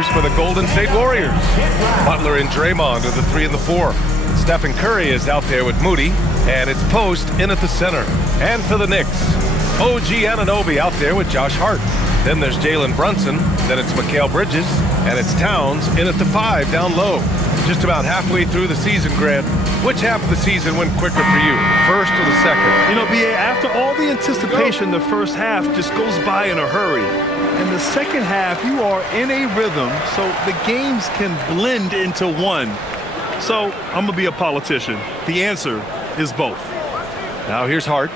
starters for the Golden State Warriors. Butler and Draymond are the 3 and the 4. Stephen Curry is out there with Moody, and it's Post in at the center. And for the Knicks, OG Anunoby out there with Josh Hart. Then there's Jalen Brunson, then it's Mikal Bridges, and it's Towns in at the 5 down low. Just about halfway through the season, Grant. Which half of the season went quicker for you, the first or the second? You know, B.A., after all the anticipation, the first half just goes by in a hurry. In the second half, you are in a rhythm, so the games can blend into one. So I'm going to be a politician. The answer is both. Now here's Hart.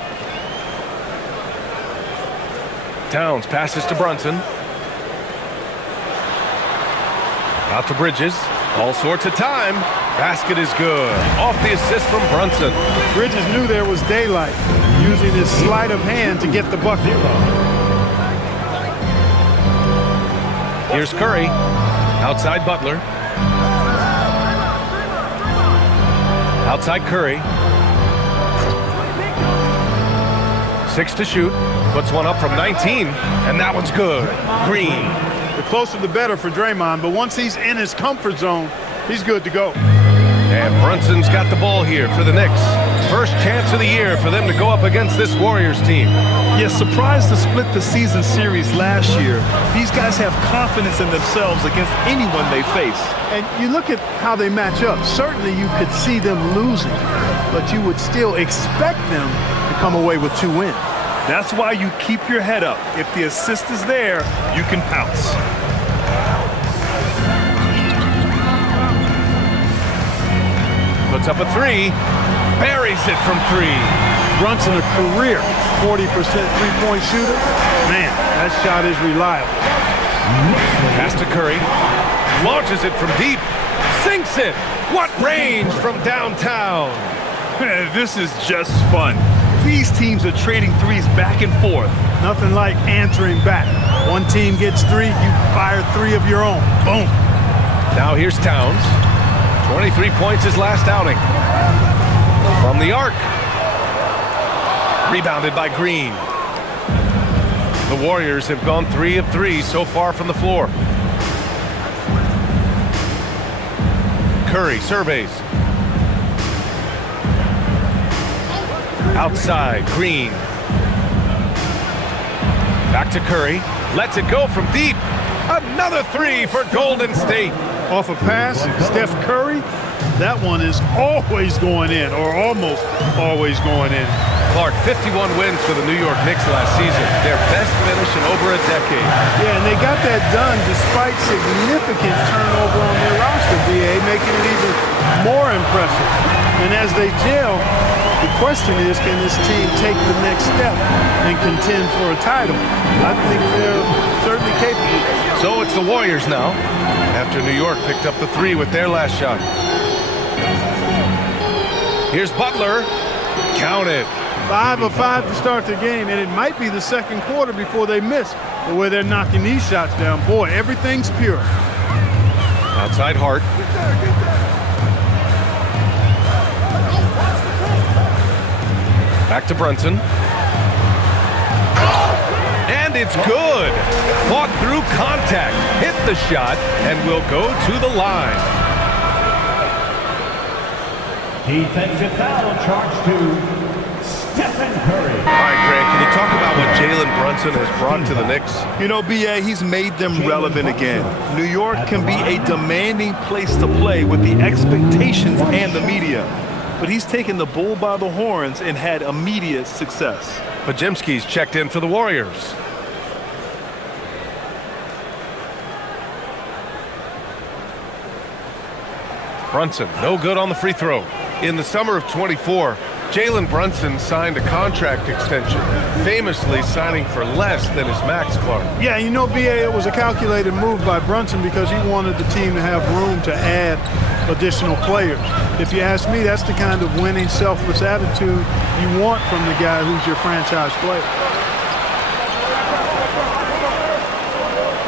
Towns passes to Brunson. Out to Bridges. All sorts of time. Basket is good. Off the assist from Brunson. Bridges knew there was daylight, using his sleight of hand to get the bucket. Here's Curry. Outside Butler. Outside Curry. 6 to shoot. Puts one up from 19, and that one's good. Green. The closer the better for Draymond, but once he's in his comfort zone, he's good to go. And Brunson's got the ball here for the Knicks. First chance of the year for them to go up against this Warriors team. Yes, surprised to split the season series last year. These guys have confidence in themselves against anyone they face. And you look at how they match up. Certainly you could see them losing, but you would still expect them to come away with 2 wins. That's why you keep your head up. If the assist is there, you can pounce. Puts up a 3. Buries it from 3. Brunson, a career 40% three-point shooter. Man, that shot is reliable. Pass to Curry. Launches it from deep. Sinks it. What range from downtown. This is just fun. These teams are trading threes back and forth. Nothing like answering back. One team gets 3, you fire 3 of your own. Boom. Now here's Towns. 23 points his last outing. From the arc. Rebounded by Green. The Warriors have gone 3 of 3 so far from the floor. Curry surveys. Outside, Green. Back to Curry. Lets it go from deep. Another 3 for Golden State. Off a pass, Steph Curry. That one is always going in, or almost always going in. Clark, 51 wins for the New York Knicks last season. Their best finish in over a decade. Yeah, and they got that done despite significant turnover on their roster, BA, making it even more impressive. And as they gel, the question is, can this team take the next step and contend for a title? I think they're certainly capable. So it's the Warriors now, after New York picked up the 3 with their last shot. Here's Butler. Count it. 5 of 5 to start the game, and it might be the second quarter before they miss the way they're knocking these shots down. Boy, everything's pure. Outside Hart. Back to Brunson. And it's good. Fought through contact, hit the shot, and will go to the line. Defensive foul charged to Stephen Curry. All right, Grant, can you talk about what Jalen Brunson has brought to the Knicks? You know, B.A., he's made them relevant again. New York can be a demanding place to play with the expectations and the media. But he's taken the bull by the horns and had immediate success. Podziemski's checked in for the Warriors. Brunson, no good on the free throw. In the summer of 24, Jalen Brunson signed a contract extension, famously signing for less than his max, Clark. Yeah, you know, B.A., it was a calculated move by Brunson because he wanted the team to have room to add additional players. If you ask me, that's the kind of winning, selfless attitude you want from the guy who's your franchise player.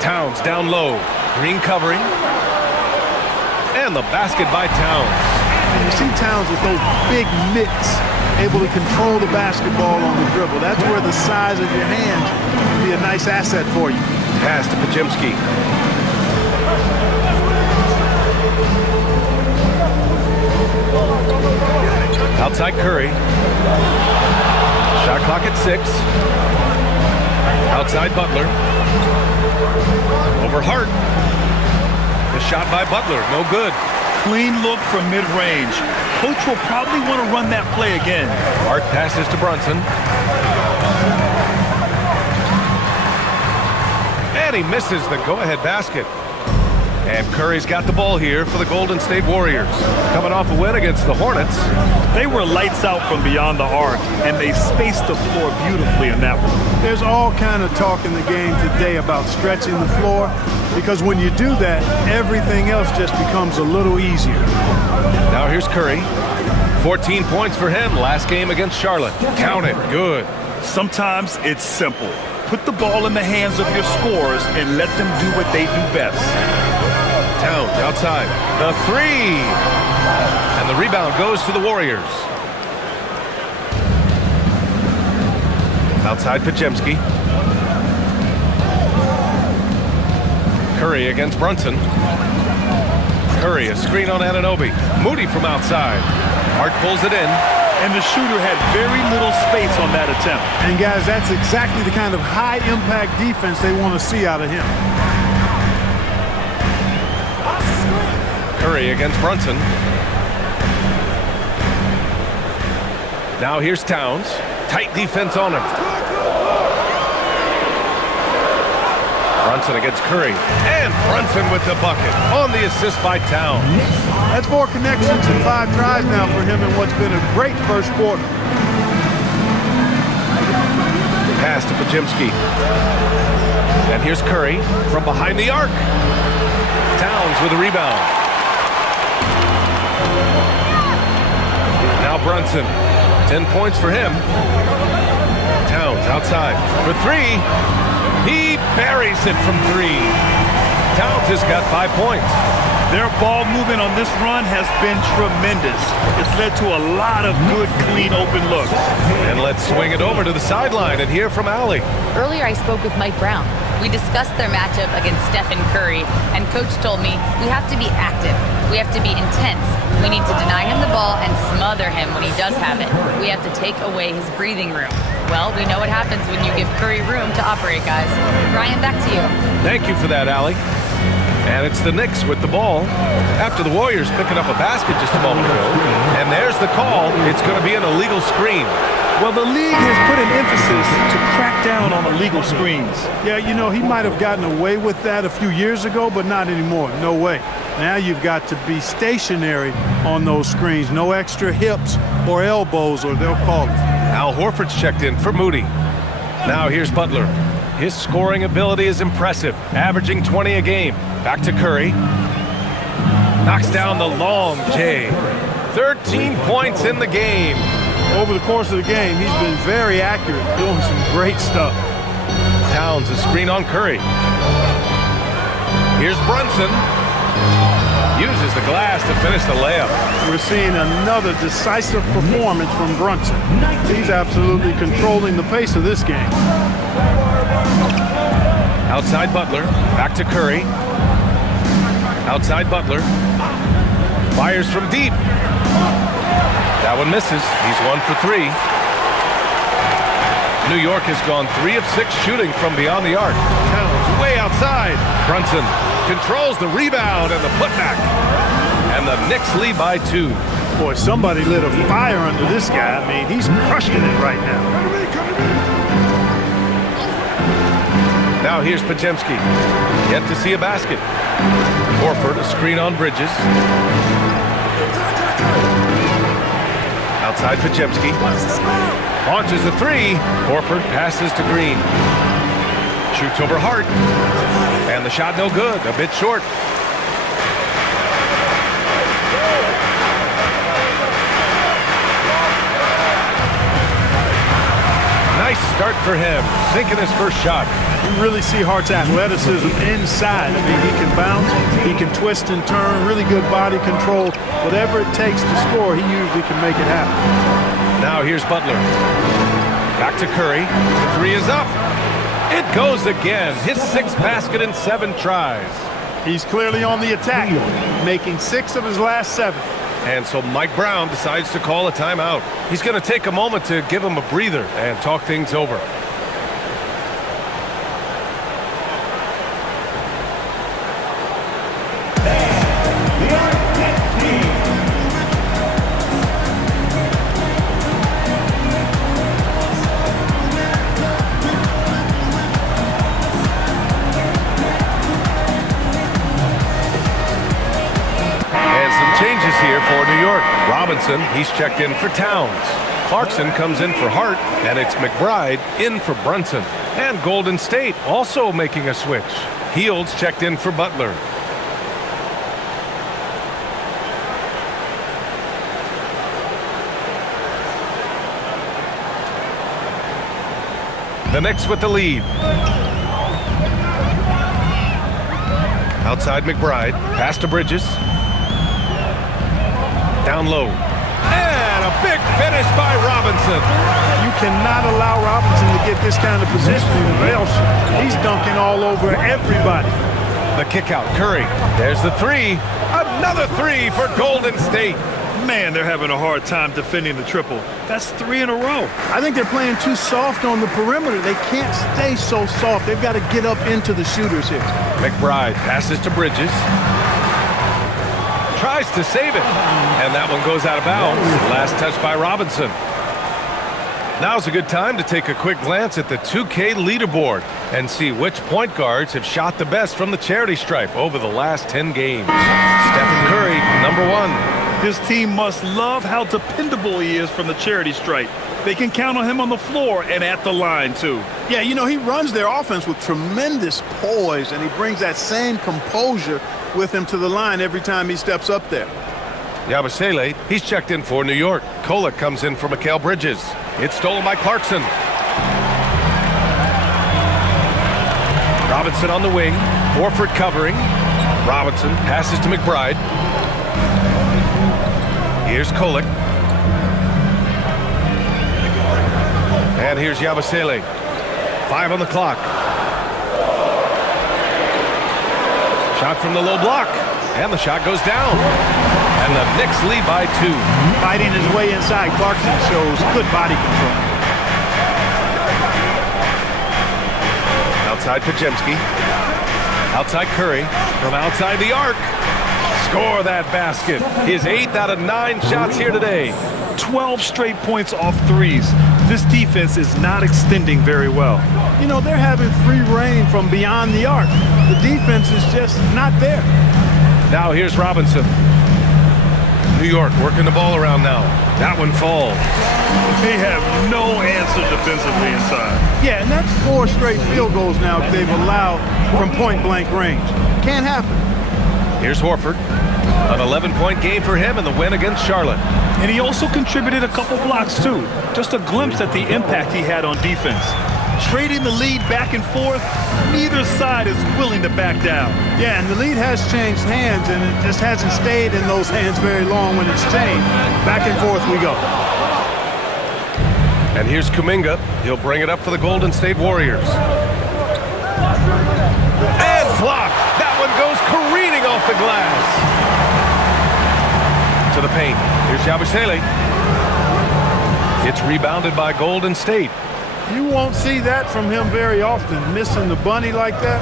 Towns down low, Green covering, and the basket by Towns. And you see Towns with those big mitts, able to control the basketball on the dribble. That's where the size of your hands can be a nice asset for you. Pass to Podziemski. Outside Curry. Shot clock at 6. Outside Butler. Over Hart. The shot by Butler, no good. Clean look from mid-range. Coach will probably want to run that play again. Hart passes to Brunson. And he misses the go-ahead basket. And Curry's got the ball here for the Golden State Warriors. Coming off a win against the Hornets. They were lights out from beyond the arc, and they spaced the floor beautifully in that one. There's all kind of talk in the game today about stretching the floor, because when you do that, everything else just becomes a little easier. Now here's Curry. 14 points for him last game against Charlotte. Count it. Good. Sometimes it's simple. Put the ball in the hands of your scorers and let them do what they do best. Towns outside. The 3. And the rebound goes to the Warriors. Outside Podziemski. Curry against Brunson. Curry, a screen on Anunoby. Moody from outside. Hart pulls it in. And the shooter had very little space on that attempt. And guys, that's exactly the kind of high-impact defense they want to see out of him. Curry against Brunson. Now here's Towns. Tight defense on him. Brunson against Curry. And Brunson with the bucket on the assist by Towns. That's 4 connections and 5 tries now for him in what's been a great first quarter. Pass to Podziemski. And here's Curry from behind the arc. Towns with a rebound. Now Brunson. 10 points for him. Towns outside for 3. He buries it from 3. Towns has got 5 points. Their ball movement on this run has been tremendous. It's led to a lot of good, clean, open looks. And let's swing it over to the sideline and hear from Allie. Earlier I spoke with Mike Brown. We discussed their matchup against Stephen Curry, and Coach told me we have to be active. We have to be intense. We need to deny him the ball and smother him when he does have it. We have to take away his breathing room. Well, we know what happens when you give Curry room to operate, guys. Brian, back to you. Thank you for that, Allie. And it's the Knicks with the ball after the Warriors picking up a basket just a moment ago. And there's the call. It's going to be an illegal screen. Well, the league has put an emphasis to crack down on illegal screens. Yeah, you know, he might have gotten away with that a few years ago, but not anymore. No way. Now you've got to be stationary on those screens. No extra hips or elbows, or they'll call it. Al Horford's checked in for Moody. Now here's Butler. His scoring ability is impressive, averaging 20 a game. Back to Curry. Knocks down the long J. 13 points in the game. Over the course of the game, he's been very accurate, doing some great stuff. Towns a screen on Curry. Here's Brunson. Uses the glass to finish the layup. We're seeing another decisive performance from Brunson. He's absolutely controlling the pace of this game. Outside Butler. Back to Curry. Outside Butler. Fires from deep. That one misses. He's 1 for 3. New York has gone 3 of 6 shooting from beyond the arc. Towns way outside. Brunson controls the rebound and the putback. And the Knicks lead by 2. Boy, somebody lit a fire under this guy. I mean, he's crushing it right now. Now here's Podziemski. Yet to see a basket. Horford a screen on Bridges. Outside Podziemski. Launches a 3. Horford passes to Green. Shoots over Hart. And the shot no good. A bit short. Nice start for him. Sinking his first shot. You really see Hart's athleticism inside. I mean, he can bounce, he can twist and turn, really good body control. Whatever it takes to score, he usually can make it happen. Now here's Butler. Back to Curry. The 3 is up. It goes again. His 6th basket in 7 tries. He's clearly on the attack, making 6 of his last 7. And so Mike Brown decides to call a timeout. He's going to take a moment to give him a breather and talk things over. Here for New York. Robinson, he's checked in for Towns. Clarkson comes in for Hart, and it's McBride in for Brunson. And Golden State also making a switch. Heald's checked in for Butler. The Knicks with the lead. Outside McBride, pass to Bridges. Down low. And a big finish by Robinson. You cannot allow Robinson to get this kind of positioning, or else he's dunking all over everybody. The kick out, Curry. There's the 3. Another 3 for Golden State. Man, they're having a hard time defending the triple. That's 3 in a row. I think they're playing too soft on the perimeter. They can't stay so soft. They've got to get up into the shooters here. McBride passes to Bridges. Tries to save it, and that one goes out of bounds. Last touch by Robinson. Now's a good time to take a quick glance at the 2K leaderboard and see which point guards have shot the best from the charity stripe over the last 10 games. Stephen Curry, number 1. His team must love how dependable he is from the charity stripe. They can count on him on the floor and at the line, too. Yeah, you know, he runs their offense with tremendous poise, and he brings that same composure with him to the line every time he steps up there. Yabusele, he's checked in for New York. Kolek comes in for Mikal Bridges. It's stolen by Clarkson. Robinson on the wing. Horford covering. Robinson passes to McBride. Here's Kolek. And here's Yabusele. 5 on the clock. Shot from the low block. And the shot goes down. And the Knicks lead by 2. Fighting his way inside, Clarkson shows good body control. Outside Pajemski. Outside Curry. From outside the arc. Score that basket. His 8th out of 9 shots here today. 12 straight points off threes. This defense is not extending very well. You know, they're having free reign from beyond the arc. The defense is just not there. Now here's Robinson. New York working the ball around now. That one falls. They have no answer defensively inside. Yeah, and that's 4 straight field goals now they've allowed from point-blank range. Can't happen. Here's Horford. An 11-point game for him in the win against Charlotte. And he also contributed a couple blocks, too. Just a glimpse at the impact he had on defense. Trading the lead back and forth, neither side is willing to back down. Yeah, and the lead has changed hands, and it just hasn't stayed in those hands very long when it's changed. Back and forth we go. And here's Kuminga. He'll bring it up for the Golden State Warriors. And blocked. That one goes careening off the glass. To the paint. Here's Yabusele. It's rebounded by Golden State. You won't see that from him very often, missing the bunny like that.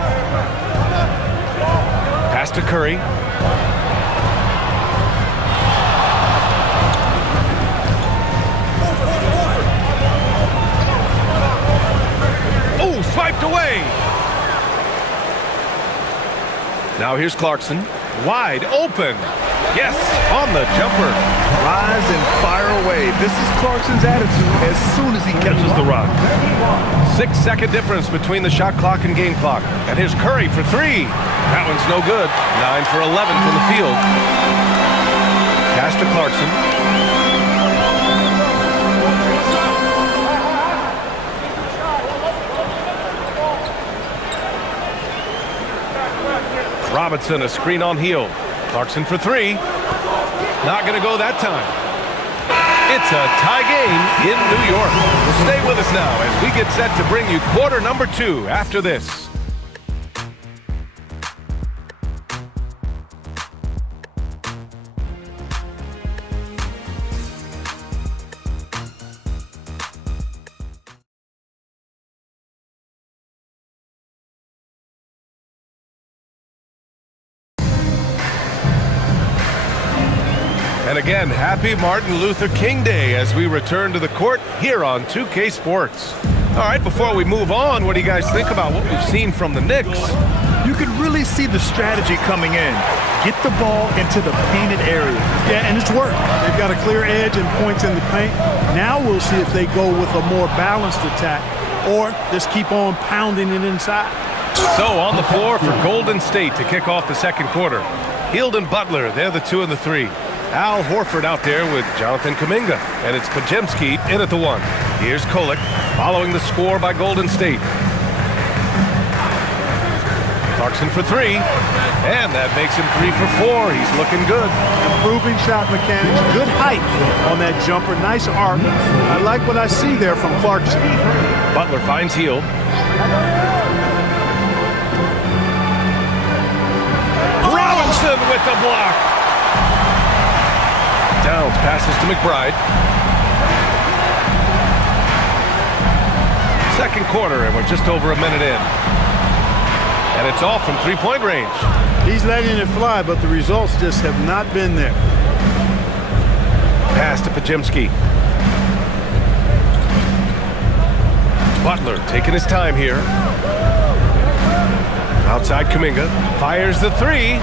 Pass to Curry. Oh, swiped away. Now here's Clarkson. Wide open. Yes, on the jumper. Rise and fire away. This is Clarkson's attitude as soon as he catches the rock. 6-second difference between the shot clock and game clock. And here's Curry for 3. That one's no good. 9 for 11 from the field. Pass to Clarkson. Robinson, a screen on Hield. Clarkson for 3. Not going to go that time. It's a tie game in New York. Stay with us now as we get set to bring you quarter number 2 after this. And again, happy Martin Luther King Day as we return to the court here on 2K Sports. All right, before we move on, what do you guys think about what we've seen from the Knicks? You can really see the strategy coming in. Get the ball into the painted area. Yeah, and it's worked. They've got a clear edge and points in the paint. Now we'll see if they go with a more balanced attack or just keep on pounding it inside. So on the floor for Golden State to kick off the second quarter. Hield and Butler, they're the 2 and the 3. Al Horford out there with Jonathan Kuminga, and it's Podziemski in at the 1. Here's Kolek following the score by Golden State. Clarkson for 3, and that makes him 3 for 4. He's looking good. Improving shot mechanics, good height on that jumper, nice arc. I like what I see there from Clarkson. Butler finds Hield. Robinson with the block. Towns passes to McBride. Second quarter, and we're just over a minute in. And it's off from three-point range. He's letting it fly, but the results just have not been there. Pass to Podziemski. Butler taking his time here. Outside Kuminga. Fires the 3.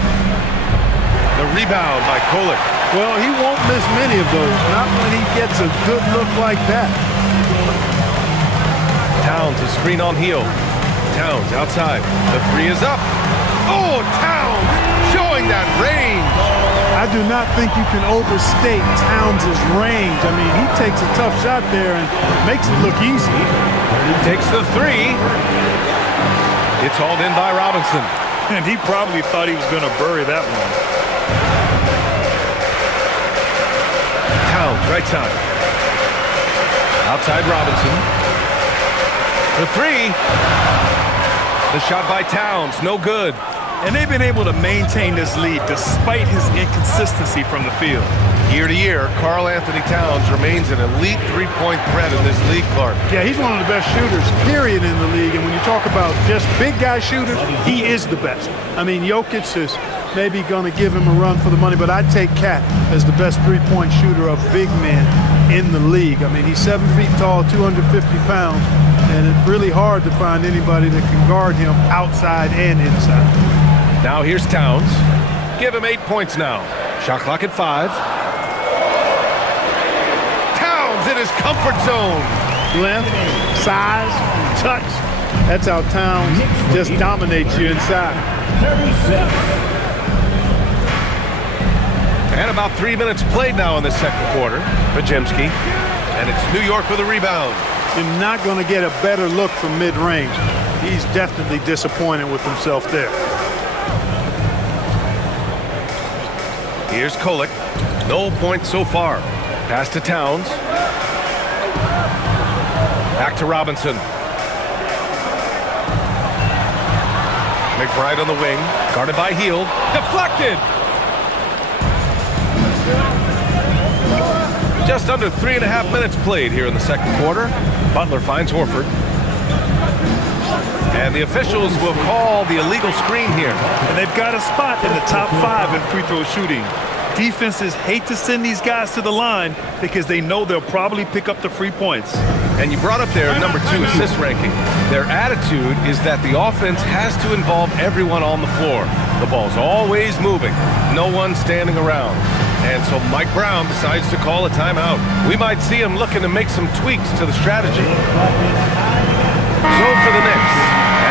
The rebound by Kolek. Well, he won't miss many of those, not when he gets a good look like that. Towns, a screen on Hield. Towns outside. The 3 is up. Oh, Towns showing that range. I do not think you can overstate Towns' range. I mean, he takes a tough shot there and makes it look easy. Takes the 3. It's hauled in by Robinson. And he probably thought he was going to bury that one. Towns, right side. Outside Robinson. The 3. The shot by Towns, no good. And they've been able to maintain this lead despite his inconsistency from the field. Year to year, Karl Anthony Towns remains an elite three-point threat in this league, Clark. Yeah, he's one of the best shooters, period, in the league. And when you talk about just big guy shooters, he is the best. I mean, Jokic is maybe going to give him a run for the money, but I'd take Cat as the best three-point shooter of big men in the league. I mean, he's 7 feet tall, 250 pounds, and it's really hard to find anybody that can guard him outside and inside. Now here's Towns. Give him 8 points now. Shot clock at 5. Towns in his comfort zone. Length, size, touch. That's how Towns just dominates you inside. 36. And about 3 minutes played now in the second quarter. Podziemski. And it's New York with a rebound. You're not going to get a better look from mid-range. He's definitely disappointed with himself there. Here's Kolek. No points so far. Pass to Towns. Back to Robinson. McBride on the wing. Guarded by Hield. Deflected! Just under 3.5 minutes played here in the second quarter. Butler finds Horford. And the officials will call the illegal screen here. And they've got a spot in the top 5 in free throw shooting. Defenses hate to send these guys to the line because they know they'll probably pick up the free points. And you brought up their number 2 assist ranking. Their attitude is that the offense has to involve everyone on the floor. The ball's always moving, no one standing around. And so Mike Brown decides to call a timeout. We might see him looking to make some tweaks to the strategy. So for the Knicks,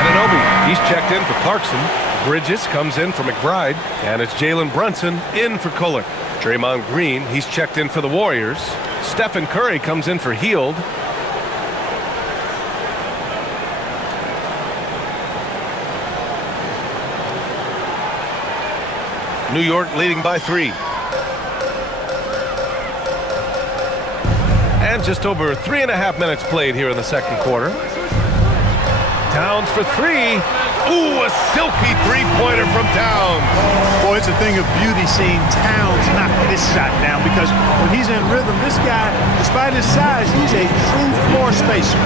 Anunoby, he's checked in for Clarkson. Bridges comes in for McBride, and it's Jalen Brunson in for Kolek. Draymond Green, he's checked in for the Warriors. Stephen Curry comes in for Hield. New York leading by 3. And just over 3.5 minutes played here in the second quarter. Towns for 3. Ooh, a silky three-pointer from Towns. Boy, it's a thing of beauty seeing Towns knock this shot down because when he's in rhythm, this guy, despite his size, he's a true floor spacer.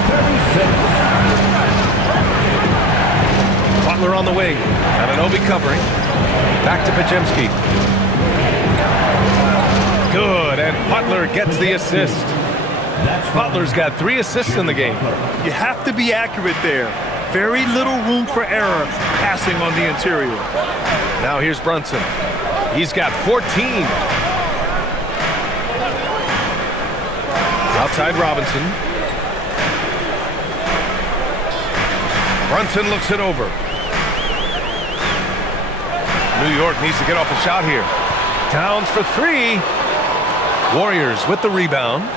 Butler on the wing. Anunoby covering. Back to Podziemski. Good, and Butler gets the assist. Butler's got 3 assists in the game. You have to be accurate there. Very little room for error passing on the interior. Now here's Brunson. He's got 14. Outside Robinson. Brunson looks it over. New York needs to get off a shot here. Towns for 3. Warriors with the rebound.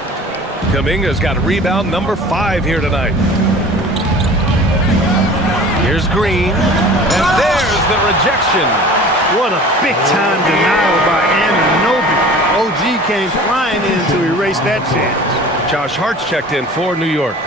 Kuminga's got rebound number 5 here tonight. Here's Green. And there's the rejection. What a big-time denial by Anunoby. OG came flying in to erase that chance. Josh Hart's checked in for New York.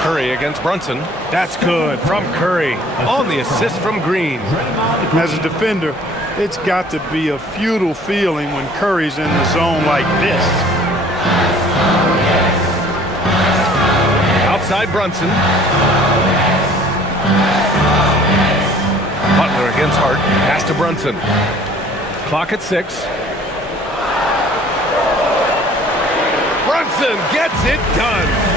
Curry against Brunson. That's good from Curry on the assist from Green. As a defender, it's got to be a futile feeling when Curry's in the zone like this. Outside Brunson. Butler against Hart. Pass to Brunson. Clock at 6. Brunson gets it done.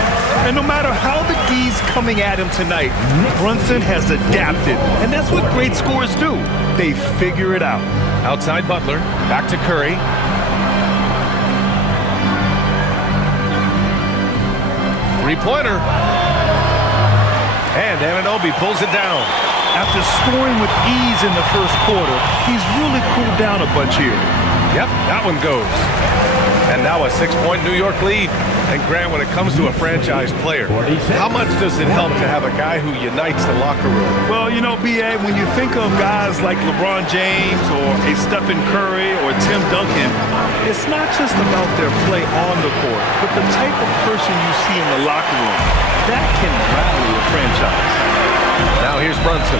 And no matter how the D's coming at him tonight, Brunson has adapted. And that's what great scorers do. They figure it out. Outside Butler. Back to Curry. Three-pointer. And Anunoby pulls it down. After scoring with ease in the first quarter, he's really cooled down a bunch here. Yep, that one goes. And now a 6-point New York lead. And Grant, when it comes to a franchise player, how much does it help to have a guy who unites the locker room? Well, you know, B.A., when you think of guys like LeBron James or a Stephen Curry or Tim Duncan, it's not just about their play on the court, but the type of person you see in the locker room. That can rally a franchise. Now here's Brunson.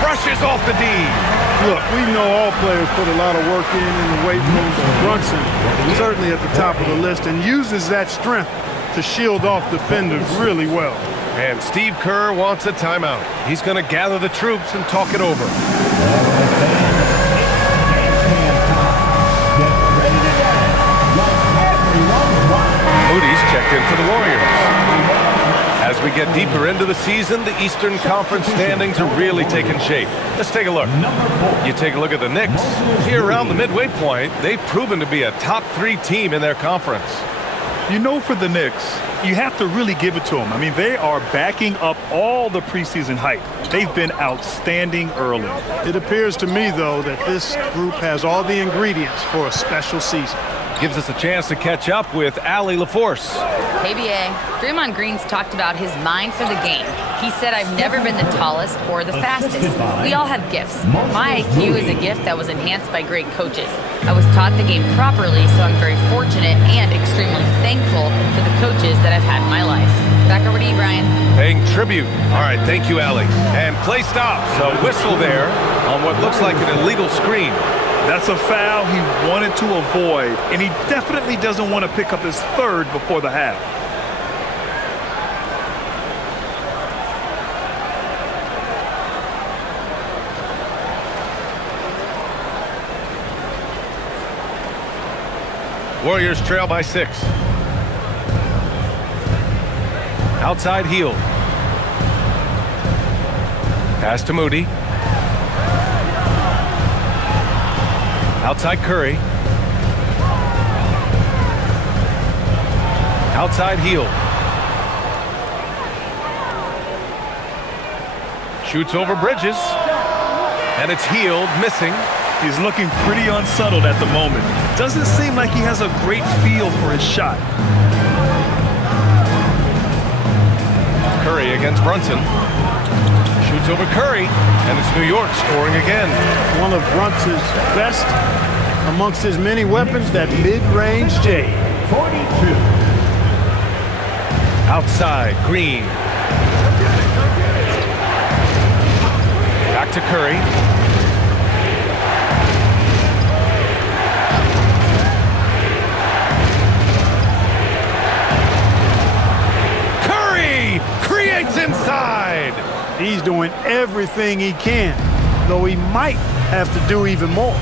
Brushes off the D. Look, we know all players put a lot of work in the weight room. Brunson certainly at the top of the list and uses that strength to shield off defenders really well. And Steve Kerr wants a timeout. He's going to gather the troops and talk it over. Moody's checked in for the Warriors. As we get deeper into the season, the Eastern Conference standings are really taking shape. Let's take a look. You take a look at the Knicks. Here around the midway point, they've proven to be a top 3 team in their conference. You know, for the Knicks, you have to really give it to them. I mean, they are backing up all the preseason hype. They've been outstanding early. It appears to me, though, that this group has all the ingredients for a special season. Gives us a chance to catch up with Allie LaForce. Hey, B.A. Draymond Green's talked about his mind for the game. He said, I've never been the tallest or the fastest. We all have gifts. My IQ is a gift that was enhanced by great coaches. I was taught the game properly, so I'm very fortunate and extremely thankful for the coaches that I've had in my life. Back over to you, Brian. Paying tribute. All right, thank you, Allie. And play stops. A whistle there on what looks like an illegal screen. That's a foul he wanted to avoid, and he definitely doesn't want to pick up his 3rd before the half. Warriors trail by 6. Outside heel. Pass to Moody. Outside Curry. Outside heel. Shoots over Bridges. And it's Hield missing. He's looking pretty unsettled at the moment. Doesn't seem like he has a great feel for his shot. Curry against Brunson. Shoots Guards over Curry, and it's New York scoring again. One of Brunson's best amongst his many weapons, that mid-range J. 42. Outside, Green. Back to Curry. Curry creates inside. He's doing everything he can, though he might have to do even more.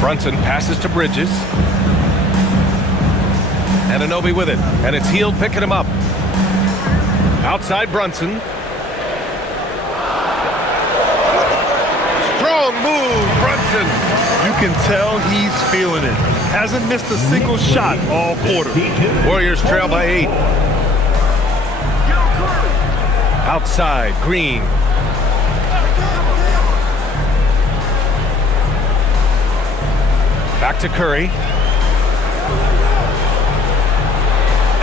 Brunson passes to Bridges. Anunoby with it, and it's Hield picking him up. Outside Brunson. Strong move, Brunson. You can tell he's feeling it. Hasn't missed a single shot all quarter. Warriors trail by 8. Outside, Green. Back to Curry.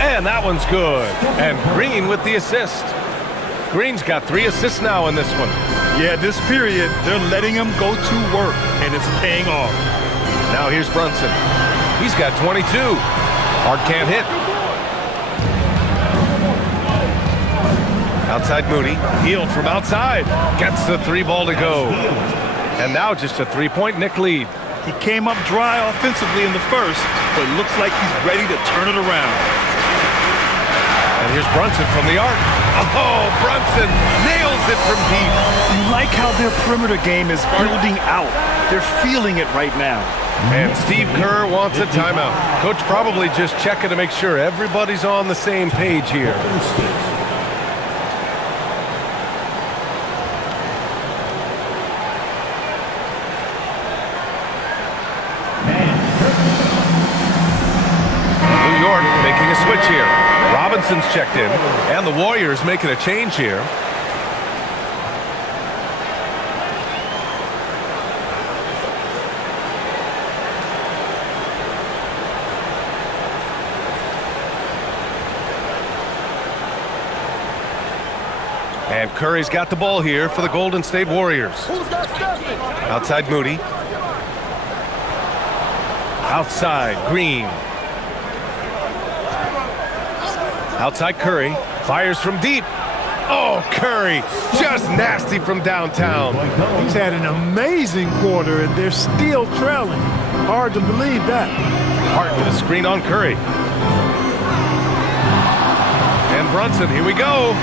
And that one's good. And Green with the assist. Green's got 3 assists now in this one. Yeah, this period, they're letting him go to work, and it's paying off. Now here's Brunson. He's got 22. Hart can't hit. Outside Moody. Hield from outside. Gets the 3 ball to go. And now just a 3-point Knick lead. He came up dry offensively in the first, but looks like he's ready to turn it around. And here's Brunson from the arc. Oh, Brunson nails it from deep. You like how their perimeter game is building out. They're feeling it right now. And Steve Kerr wants a timeout. Coach probably just checking to make sure everybody's on the same page here. New York making a switch here. Robinson's checked in, and the Warriors making a change here. And Curry's got the ball here for the Golden State Warriors. Outside Moody. Outside Green. Outside Curry. Fires from deep. Oh, Curry. Just nasty from downtown. He's had an amazing quarter, and they're still trailing. Hard to believe that. Hart with a screen on Curry. And Brunson, here we go.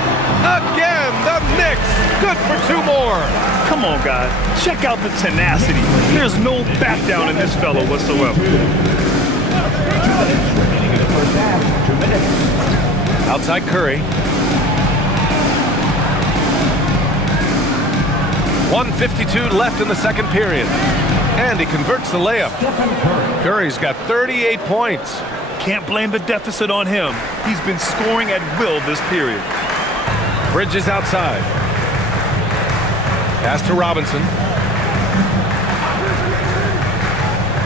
Again, the Knicks. Good for 2 more. Come on, guys. Check out the tenacity. There's no back down in this fellow whatsoever. 2 minutes remaining in the first half. 2 minutes. Outside Curry. 1:52 left in the second period. And he converts the layup. Curry's got 38 points. Can't blame the deficit on him. He's been scoring at will this period. Bridges outside. Pass to Robinson.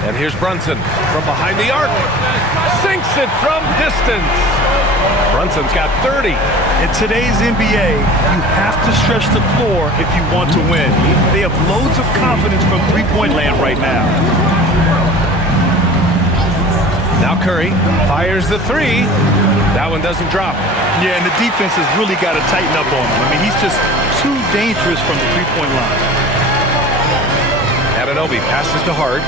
And here's Brunson from behind the arc. Sinks it from distance. Brunson's got 30. In today's NBA, you have to stretch the floor if you want to win. They have loads of confidence from three-point land right now. Now Curry fires the 3. That one doesn't drop. Yeah, and the defense has really got to tighten up on him. I mean, he's just too dangerous from the three-point line. Anunoby passes to Hart.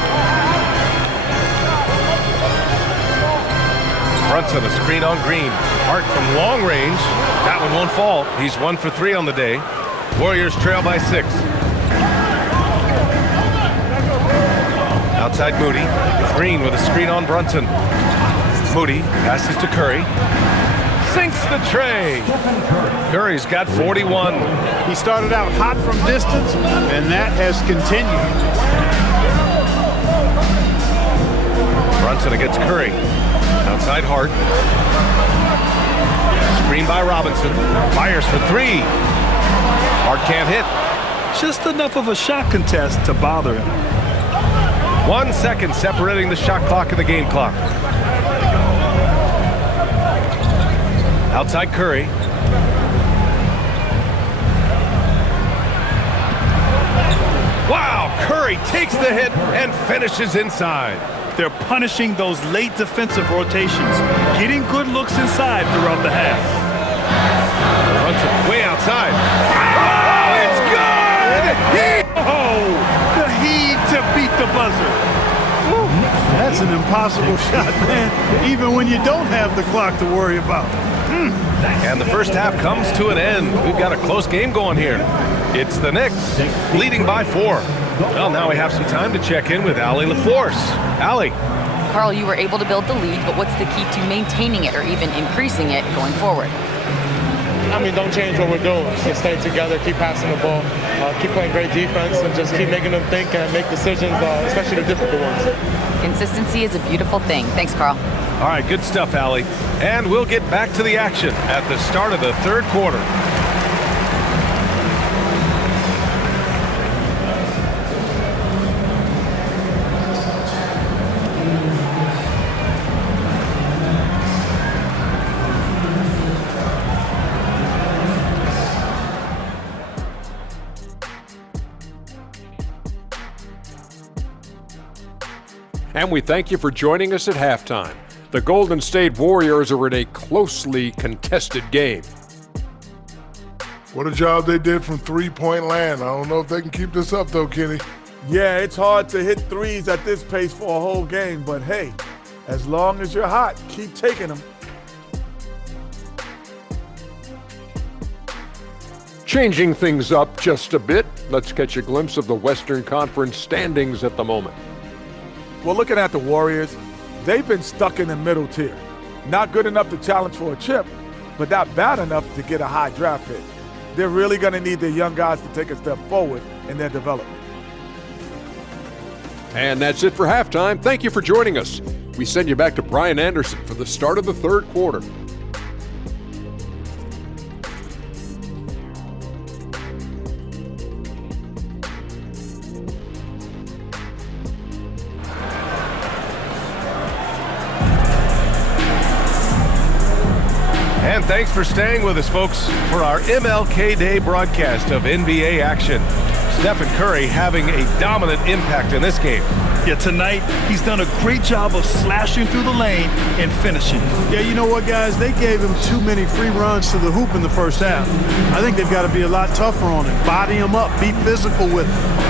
Brunson, a screen on Green. Hart from long range. That one won't fall. He's 1 for 3 on the day. Warriors trail by 6. Outside Moody. Green with a screen on Brunson. Moody passes to Curry. Sinks the tray. Curry's got 41. He started out hot from distance, and that has continued. Brunson against Curry. Outside Hart. Screen by Robinson. Fires for 3. Hart can't hit. Just enough of a shot contest to bother him. 1 second separating the shot clock and the game clock. Outside Curry. Curry takes the hit and finishes inside. They're punishing those late defensive rotations, getting good looks inside throughout the half. Brunson way outside. Oh, it's good! The heave to beat the buzzer. Woo. That's an impossible shot, man, even when you don't have the clock to worry about. And the first half comes to an end. We've got a close game going here. It's the Knicks leading by 4. Well, now we have some time to check in with Allie LaForce. Allie. Carl, you were able to build the lead, but what's the key to maintaining it or even increasing it going forward? I mean, don't change what we're doing. Just stay together, keep passing the ball, keep playing great defense, and just keep making them think and make decisions, especially the difficult ones. Consistency is a beautiful thing. Thanks, Carl. All right, good stuff, Allie. And we'll get back to the action at the start of the third quarter. And we thank you for joining us at halftime. The Golden State Warriors are in a closely contested game. What a job they did from three-point land. I don't know if they can keep this up, though, Kenny. Yeah, it's hard to hit threes at this pace for a whole game, but hey, as long as you're hot, keep taking them. Changing things up just a bit, let's catch a glimpse of the Western Conference standings at the moment. Well, looking at the Warriors, they've been stuck in the middle tier. Not good enough to challenge for a chip, but not bad enough to get a high draft pick. They're really going to need their young guys to take a step forward in their development. And that's it for halftime. Thank you for joining us. We send you back to Brian Anderson for the start of the third quarter. And thanks for staying with us, folks, for our MLK Day broadcast of NBA action. Stephen Curry having a dominant impact in this game. Yeah, tonight he's done a great job of slashing through the lane and finishing. Yeah, you know what, guys? They gave him too many free runs to the hoop in the first half. I think they've got to be a lot tougher on him. Body him up, be physical with him.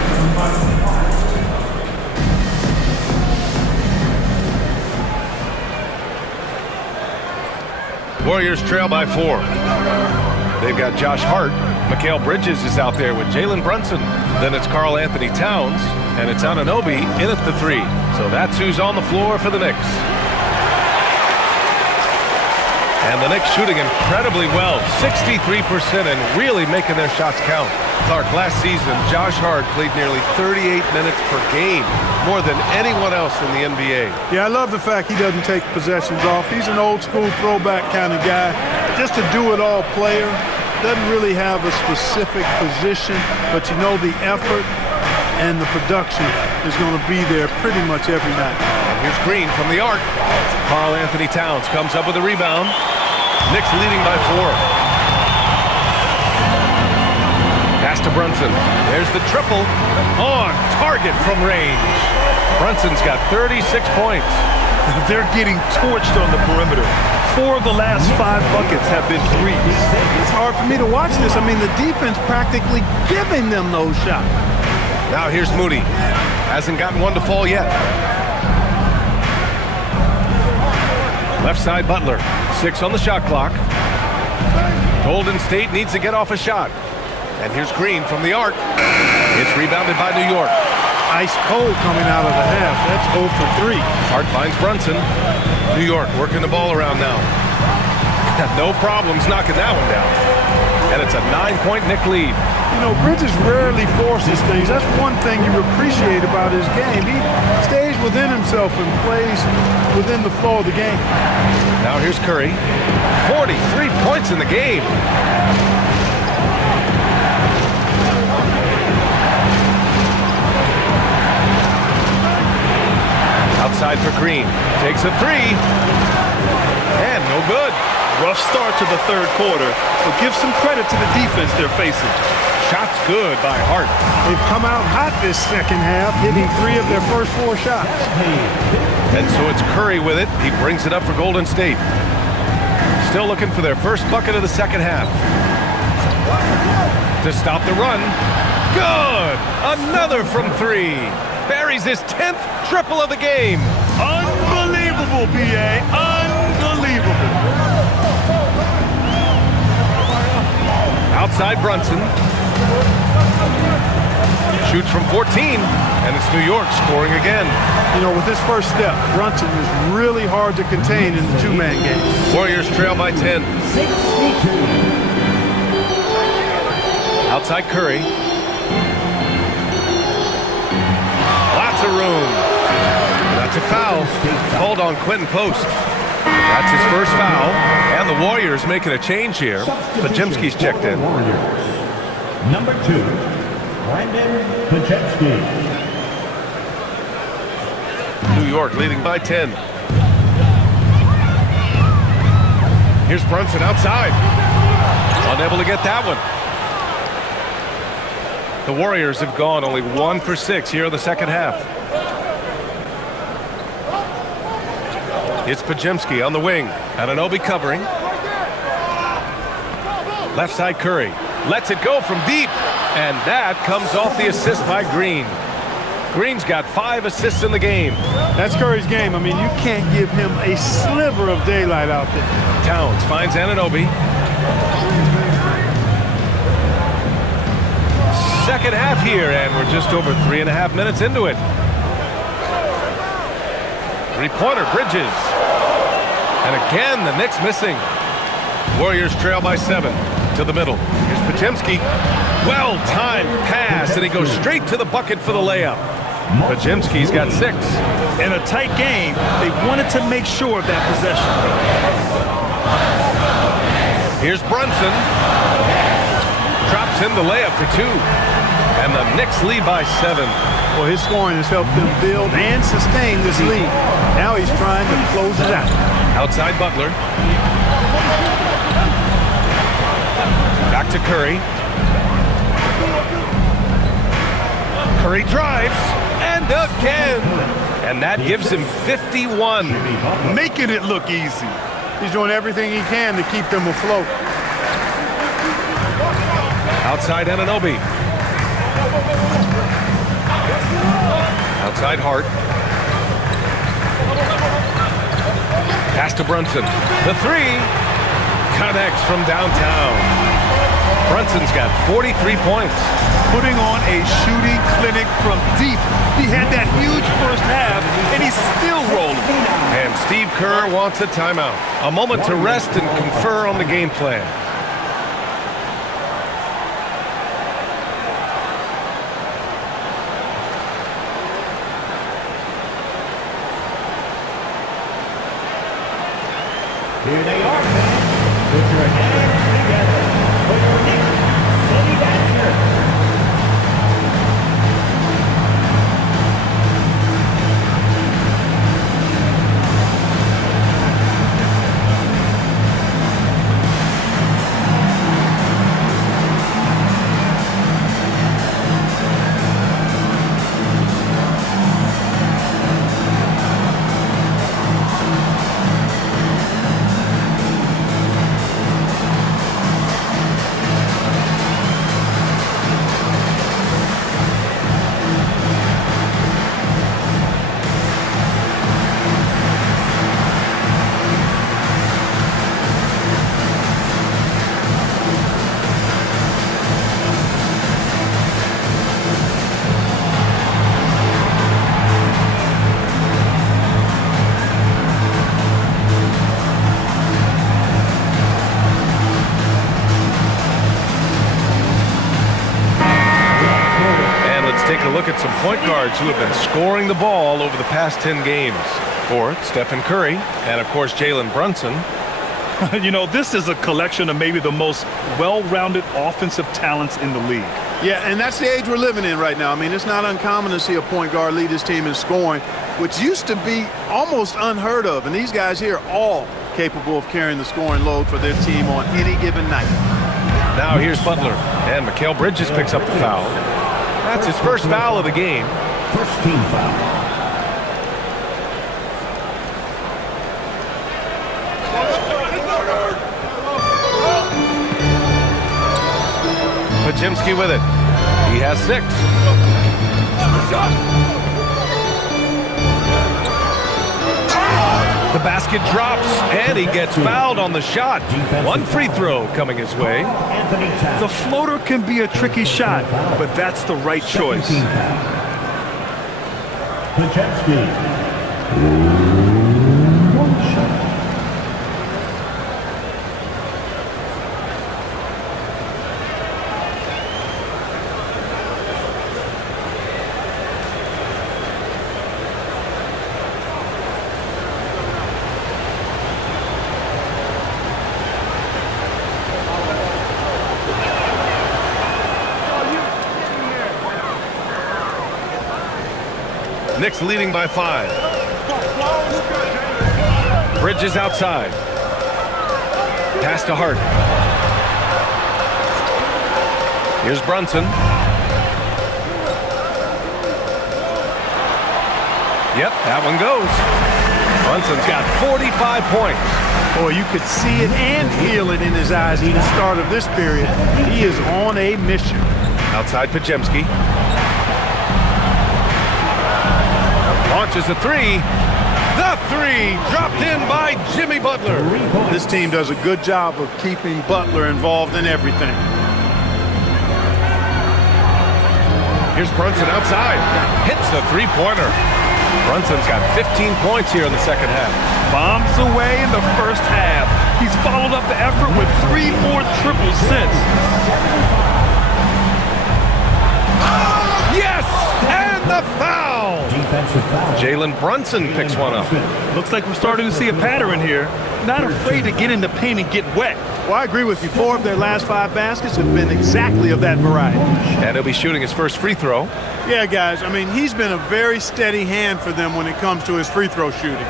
Warriors trail by 4. They've got Josh Hart. Mikal Bridges is out there with Jalen Brunson. Then it's Karl Anthony Towns, and it's Anunoby in at the 3. So that's who's on the floor for the Knicks. And the Knicks shooting incredibly well, 63%, and really making their shots count. Clark, last season, Josh Hart played nearly 38 minutes per game, more than anyone else in the NBA. Yeah, I love the fact he doesn't take possessions off. He's an old-school throwback kind of guy. Just a do-it-all player. Doesn't really have a specific position, but you know the effort and the production is going to be there pretty much every night. And here's Green from the arc. Karl Anthony Towns comes up with a rebound. Knicks leading by 4. Pass to Brunson. There's the triple. On target from range. Brunson's got 36 points. They're getting torched on the perimeter. 4 of the last 5 buckets have been threes. It's hard for me to watch this. I mean, the defense practically giving them those shots. Now here's Moody. Hasn't gotten one to fall yet. Left side Butler. 6 on the shot clock. Golden State needs to get off a shot. And here's Green from the arc. It's rebounded by New York. Ice cold coming out of the half. That's 0 for 3. Hart finds Brunson. New York working the ball around now. No problems knocking that one down. And it's a 9-point Knick lead. You know, Bridges rarely forces things. That's one thing you appreciate about his game. He stays within himself and plays within the flow of the game. Now here's Curry. 43 points in the game. Outside for Green. Takes a 3. And no good. Rough start to the third quarter, but give some credit to the defense they're facing. Shot's good by Hart. They've come out hot this second half, hitting 3 of their first 4 shots. And so it's Curry with it. He brings it up for Golden State. Still looking for their first bucket of the second half. To stop the run. Good! Another from 3. Buries his 10th triple of the game. Unbelievable, B.A. Unbelievable. Outside Brunson. Shoots from 14, and it's New York scoring again. You know, with his first step, Brunson is really hard to contain in the 2-man game. Warriors trail by 10. 62. Outside Curry. Lots of room. That's a foul. Called on Quentin Post. That's his first foul. And the Warriors making a change here. Pajemski's checked in. Number 2, Brandon Pajemski. New York leading by 10. Here's Brunson outside. Unable to get that one. The Warriors have gone only 1 for 6 here in the second half. It's Pajemski on the wing. Anunoby covering. Left side Curry. Lets it go from deep. And that comes off the assist by Green. Green's got 5 assists in the game. That's Curry's game. I mean, you can't give him a sliver of daylight out there. Towns finds Anunoby. Second half here, and we're just over 3.5 minutes into it. 3-pointer, Bridges. And again, the Knicks missing. Warriors trail by 7 to the middle. Here's Pajemski. Well-timed pass, and he goes straight to the bucket for the layup. Pajemski's got 6. In a tight game, they wanted to make sure of that possession. Here's Brunson. Drops in the layup for 2. And the Knicks lead by 7. Well, his scoring has helped them build and sustain this lead. Now he's trying to close it out. Outside Butler. Back to Curry. Curry drives, and again. And that gives him 51. Making it look easy. He's doing everything he can to keep them afloat. Outside Anunoby. Outside Hart. Pass to Brunson. The 3 connects from downtown. Brunson's got 43 points. Putting on a shooting clinic from deep. He had that huge first half, and he's still rolling. And Steve Kerr wants a timeout. A moment to rest and confer on the game plan. Here they are, fans. Put your hands together for your Knicks City Dancer. Take a look at some point guards who have been scoring the ball over the past 10 games. For Stephen Curry and, of course, Jalen Brunson. You know, this is a collection of maybe the most well-rounded offensive talents in the league. Yeah, and that's the age we're living in right now. I mean, it's not uncommon to see a point guard lead his team in scoring, which used to be almost unheard of. And these guys here are all capable of carrying the scoring load for their team on any given night. Now here's Butler, And Mikal Bridges picks up the foul. That's his first foul of the game. First team foul. Pajemski with it. He has 6. The basket drops, and he gets fouled on the shot. 1 free throw coming his way. The floater can be a tricky shot, but that's the right choice. Pajemski. One shot. Knicks leading by 5. Bridges outside. Pass to Hart. Here's Brunson. Yep, that one goes. Brunson's got 45 points. Boy, you could see it and feel it in his eyes at the start of this period. He is on a mission. Outside Pajemski. Launches a 3. The 3 dropped in by Jimmy Butler. This team does a good job of keeping Butler involved in everything. Here's Brunson outside. Hits the 3-pointer. Brunson's got 15 points here in the second half. Bombs away in the first half. He's followed up the effort with 3 more triples since. Yes! And the foul! Defensive foul. Jalen Brunson picks one up. Looks like we're starting to see a pattern here. Not afraid to get in the paint and get wet. Well, I agree with you. 4 of their last 5 baskets have been exactly of that variety. And he'll be shooting his first free throw. Yeah, guys, I mean, he's been a very steady hand for them when it comes to his free throw shooting.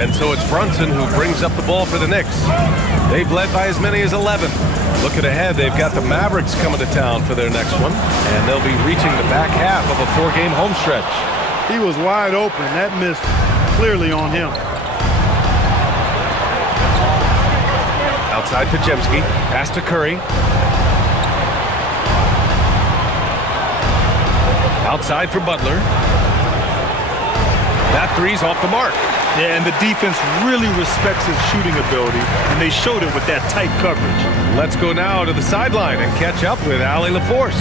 And so it's Brunson who brings up the ball for the Knicks. They've led by as many as 11. Looking ahead, they've got the Mavericks coming to town for their next one, and they'll be reaching the back half of a 4-game home stretch. He was wide open. That missed clearly on him. Outside Pajemski, pass to Curry. Outside for Butler. That 3's off the mark. Yeah, and the defense really respects his shooting ability, and they showed it with that tight coverage. Let's go now to the sideline and catch up with Allie LaForce.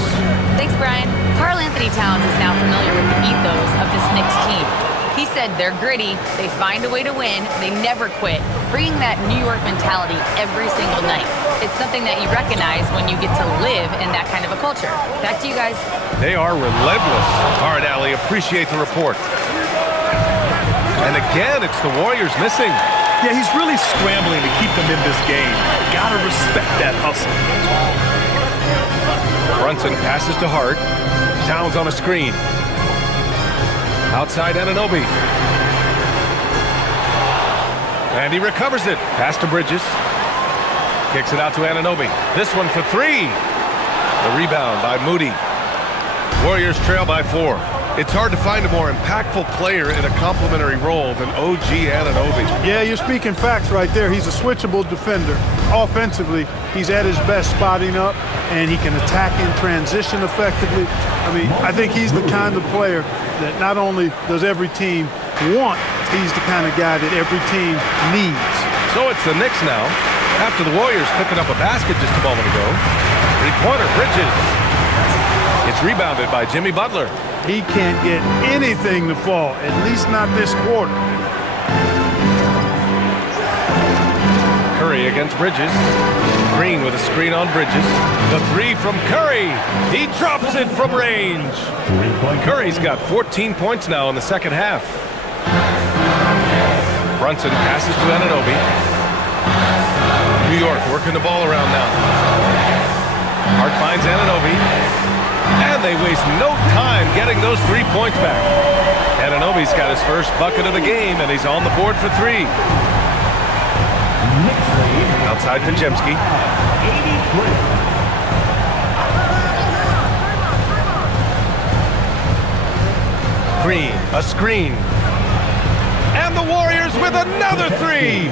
Thanks, Brian. Karl Anthony Towns is now familiar with the ethos of this Knicks team. He said they're gritty, they find a way to win, they never quit, bringing that New York mentality every single night. It's something that you recognize when you get to live in that kind of a culture. Back to you guys. They are relentless. All right, Allie, appreciate the report. And again, it's the Warriors missing. Yeah, he's really scrambling to keep them in this game. Gotta respect that hustle. Brunson passes to Hart. Towns on a screen. Outside Anunoby. And he recovers it. Pass to Bridges. Kicks it out to Anunoby. This one for 3. The rebound by Moody. Warriors trail by 4. It's hard to find a more impactful player in a complementary role than OG Anunoby. Yeah, you're speaking facts right there. He's a switchable defender. Offensively, he's at his best spotting up, and he can attack in transition effectively. I mean, I think he's the kind of player that not only does every team want, he's the kind of guy that every team needs. So it's the Knicks now, after the Warriors picking up a basket just a moment ago. 3-pointer, Bridges. It's rebounded by Jimmy Butler. He can't get anything to fall, at least not this quarter. Curry against Bridges. Green with a screen on Bridges. The 3 from Curry. He drops it from range. Curry's got 14 points now in the second half. Brunson passes to Anunoby. New York working the ball around now. Hart finds Anunoby. And they waste no time getting those 3 points back. Anunoby's got his first bucket of the game, and he's on the board for 3. Outside Pajemski. 83. Green, a screen. And the Warriors with another 3.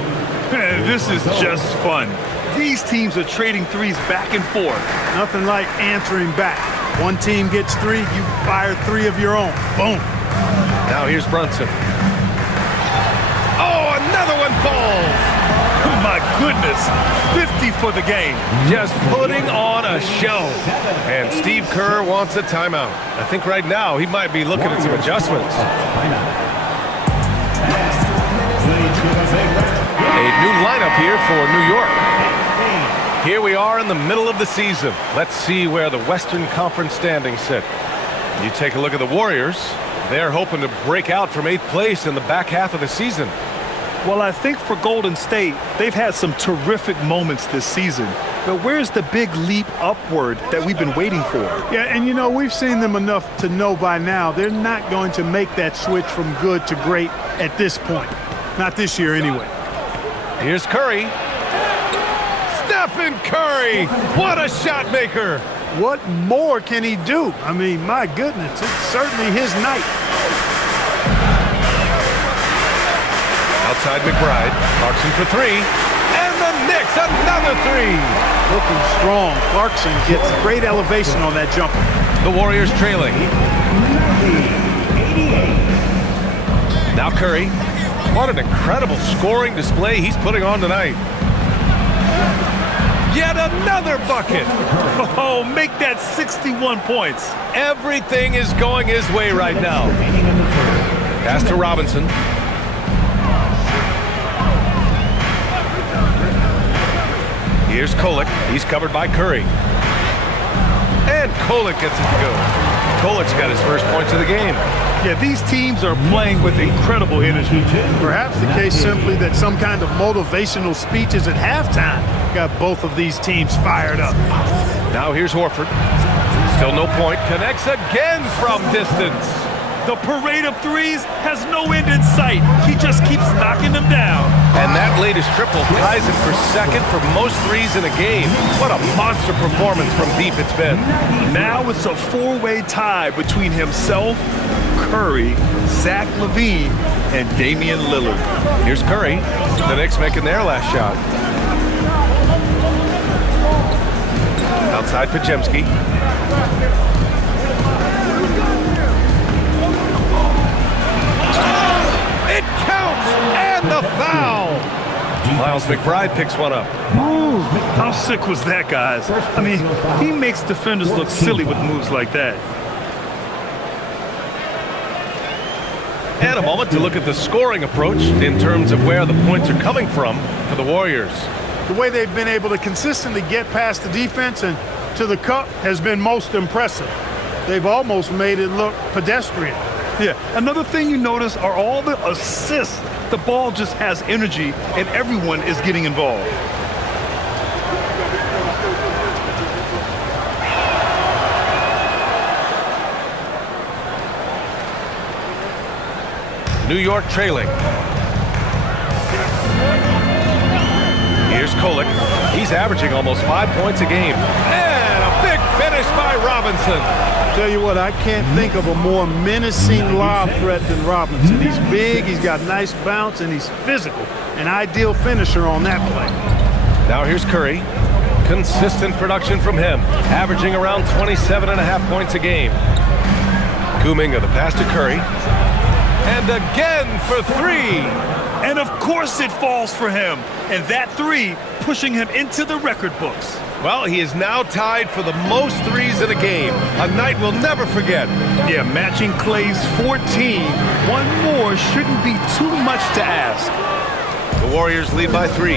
Man, this is just fun. These teams are trading threes back and forth. Nothing like answering back. One team gets 3, you fire 3 of your own. Boom. Now here's Brunson. Oh, another one falls. My goodness, 50 for the game. Just putting on a show. And Steve Kerr wants a timeout. I think right now he might be looking at some adjustments. A new lineup here for New York. Here we are in the middle of the season. Let's see where the Western Conference standings sit. You take a look at the Warriors. They're hoping to break out from 8th place in the back half of the season. Well, I think for Golden State, they've had some terrific moments this season. But where's the big leap upward that we've been waiting for? Yeah, and you know, we've seen them enough to know by now they're not going to make that switch from good to great at this point. Not this year anyway. Here's Curry. Stephen Curry! What a shot maker! What more can he do? I mean, my goodness, it's certainly his night. Outside McBride, Clarkson for 3, and the Knicks another 3. Looking strong. Clarkson gets great elevation on that jumper. The Warriors trailing. Now Curry. What an incredible scoring display he's putting on tonight. Yet another bucket. Oh, make that 61 points. Everything is going his way right now. Pass to Robinson. Here's Kolek. He's covered by Curry. And Kolek gets it to go. Kolek's got his first points of the game. Yeah, these teams are playing with incredible energy. Perhaps the case simply that some kind of motivational speeches at halftime got both of these teams fired up. Now here's Horford. Still no point. Connects again from distance. The parade of threes has no end in sight. He just keeps knocking them down. And that latest triple ties him for second for most threes in a game. What a monster performance from deep it's been. Now it's a 4-way tie between himself, Curry, Zach LaVine, and Damian Lillard. Here's Curry. The Knicks making their last shot. Outside Pajemski. It counts! And the foul! Miles McBride picks one up. Ooh, how sick was that, guys? I mean, he makes defenders look silly with moves like that. And a moment to look at the scoring approach in terms of where the points are coming from for the Warriors. The way they've been able to consistently get past the defense and to the cup has been most impressive. They've almost made it look pedestrian. Yeah, another thing you notice are all the assists. The ball just has energy, and everyone is getting involved. New York trailing. Here's Kolek. He's averaging almost 5 points a game. And a big finish by Robinson. Tell you what, I can't think of a more menacing lob threat than Robinson. He's big, he's got nice bounce, and he's physical. An ideal finisher on that play. Now here's Curry. Consistent production from him, averaging around 27.5 points a game. Kuminga the pass to Curry. And again for 3. And of course it falls for him. And that 3 pushing him into the record books. Well, he is now tied for the most threes in a game. A night we'll never forget. Yeah, matching Clay's 14. One more shouldn't be too much to ask. The Warriors lead by 3.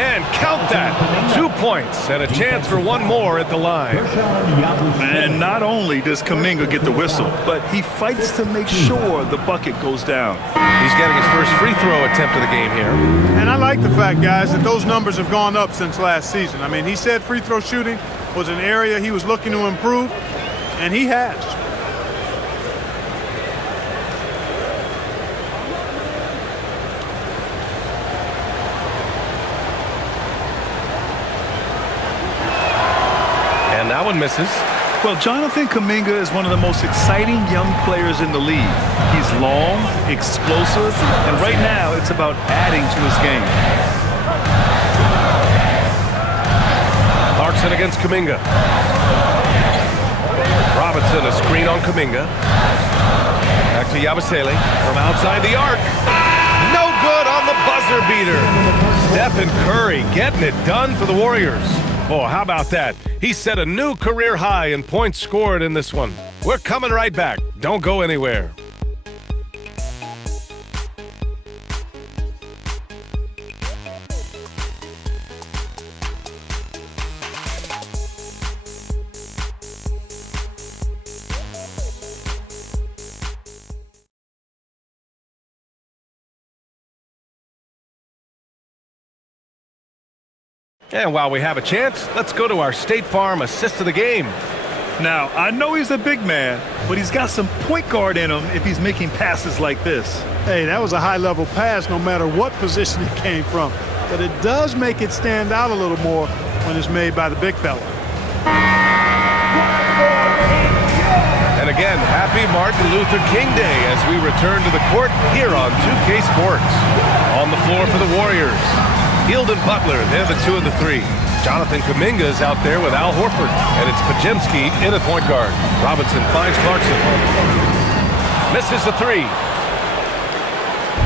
And count that. 2 points and a chance for one more at the line. And not only does Kuminga get the whistle, but he fights to make sure the bucket goes down. He's getting his first free throw attempt of the game here. And I like the fact, guys, that those numbers have gone up since last season. I mean, he said free throw shooting was an area he was looking to improve, and he has. And that one misses. Well, Jonathan Kuminga is one of the most exciting young players in the league. He's long, explosive, and right now it's about adding to his game. Clarkson against Kuminga. Robinson, a screen on Kuminga. Back to Yabusele from outside the arc. No good on the buzzer beater. Stephen Curry getting it done for the Warriors. Oh, how about that? He set a new career high in points scored in this one. We're coming right back. Don't go anywhere. And while we have a chance, let's go to our State Farm assist of the game. Now, I know he's a big man, but he's got some point guard in him if he's making passes like this. Hey, that was a high-level pass no matter what position it came from. But it does make it stand out a little more when it's made by the big fella. And again, happy Martin Luther King Day as we return to the court here on 2K Sports. On the floor for the Warriors, Hield and Butler, they're the 2 and the 3. Jonathan Kuminga is out there with Al Horford, and it's Pajemski in at point guard. Robinson finds Clarkson. Misses the 3.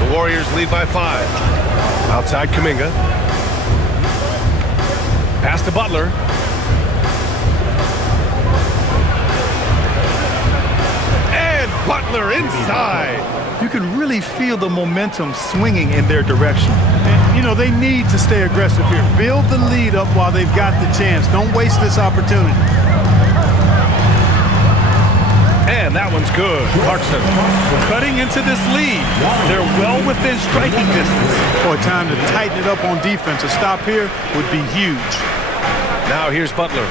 The Warriors lead by 5. Outside Kuminga. Pass to Butler. And Butler inside. You can really feel the momentum swinging in their direction. And, you know, they need to stay aggressive here. Build the lead up while they've got the chance. Don't waste this opportunity. And that one's good. Clarkson. Cutting into this lead. They're well within striking distance. Boy, time to tighten it up on defense. A stop here would be huge. Now here's Butler.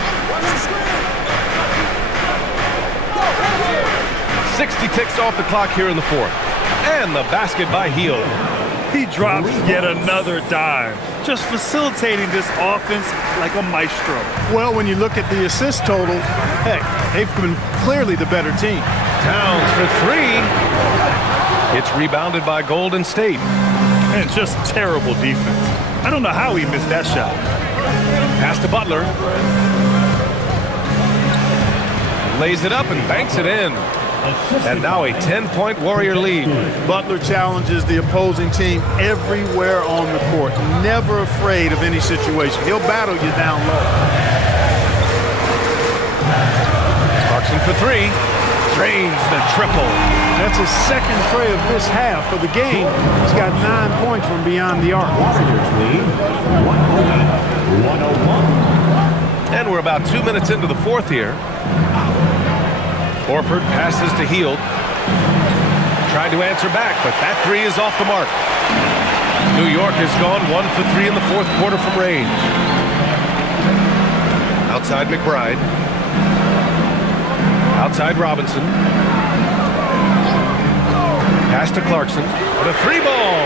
60 ticks off the clock here in the fourth. And the basket by Hield. He drops yet another dime, just facilitating this offense like a maestro. Well, when you look at the assist totals, heck, they've been clearly the better team. Towns for 3. It's rebounded by Golden State. And just terrible defense. I don't know how he missed that shot. Pass to Butler. Lays it up and banks it in. And now a 10-point Warrior lead. Butler challenges the opposing team everywhere on the court. Never afraid of any situation. He'll battle you down low. Clarkson for 3. Drains the triple. That's his second tray of this half of the game. He's got 9 points from beyond the arc. Warriors lead 101. And we're about 2 minutes into the fourth here. Horford passes to Hield. Tried to answer back, but that 3 is off the mark. New York has gone 1 for 3 in the fourth quarter from range. Outside McBride. Outside Robinson. Pass to Clarkson. But a 3-ball.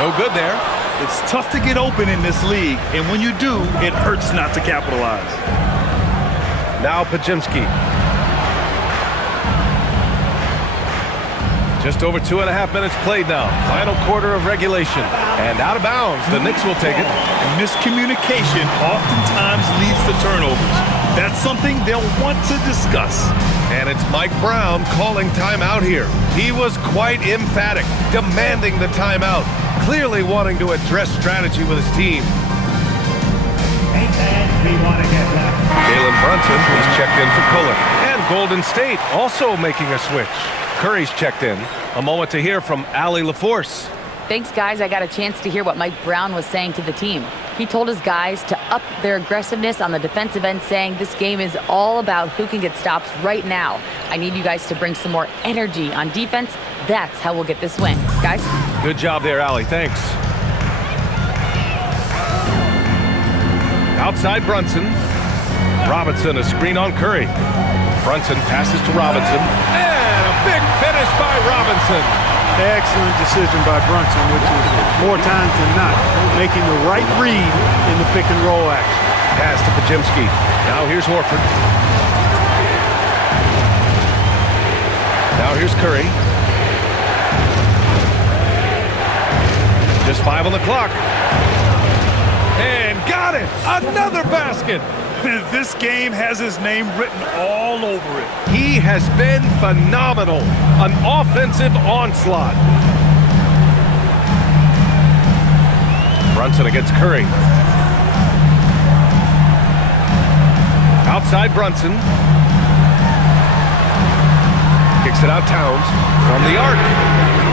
No good there. It's tough to get open in this league, and when you do, it hurts not to capitalize. Now Pajemski. Just over 2.5 minutes played now. Final quarter of regulation. And out of bounds. The Knicks will take it. Miscommunication oftentimes leads to turnovers. That's something they'll want to discuss. And it's Mike Brown calling timeout here. He was quite emphatic, demanding the timeout, clearly wanting to address strategy with his team. Hey fans, we want to get back. Jalen Brunson is checked in for Cullen. And Golden State also making a switch. Curry's checked in. A moment to hear from Allie LaForce. Thanks, guys. I got a chance to hear what Mike Brown was saying to the team. He told his guys to up their aggressiveness on the defensive end, saying this game is all about who can get stops right now. I need you guys to bring some more energy on defense. That's how we'll get this win. Guys? Good job there, Allie. Thanks. Outside Brunson. Robinson, a screen on Curry. Brunson passes to Robinson. And a big finish by Robinson. Excellent decision by Brunson, which is more times than not making the right read in the pick and roll action. Pass to Pajimski. Now here's Horford. Now here's Curry. Just 5 on the clock. And got it! Another basket! This game has his name written all over it. He has been phenomenal. An offensive onslaught. Brunson against Curry. Outside Brunson. Kicks it out Towns from the arc.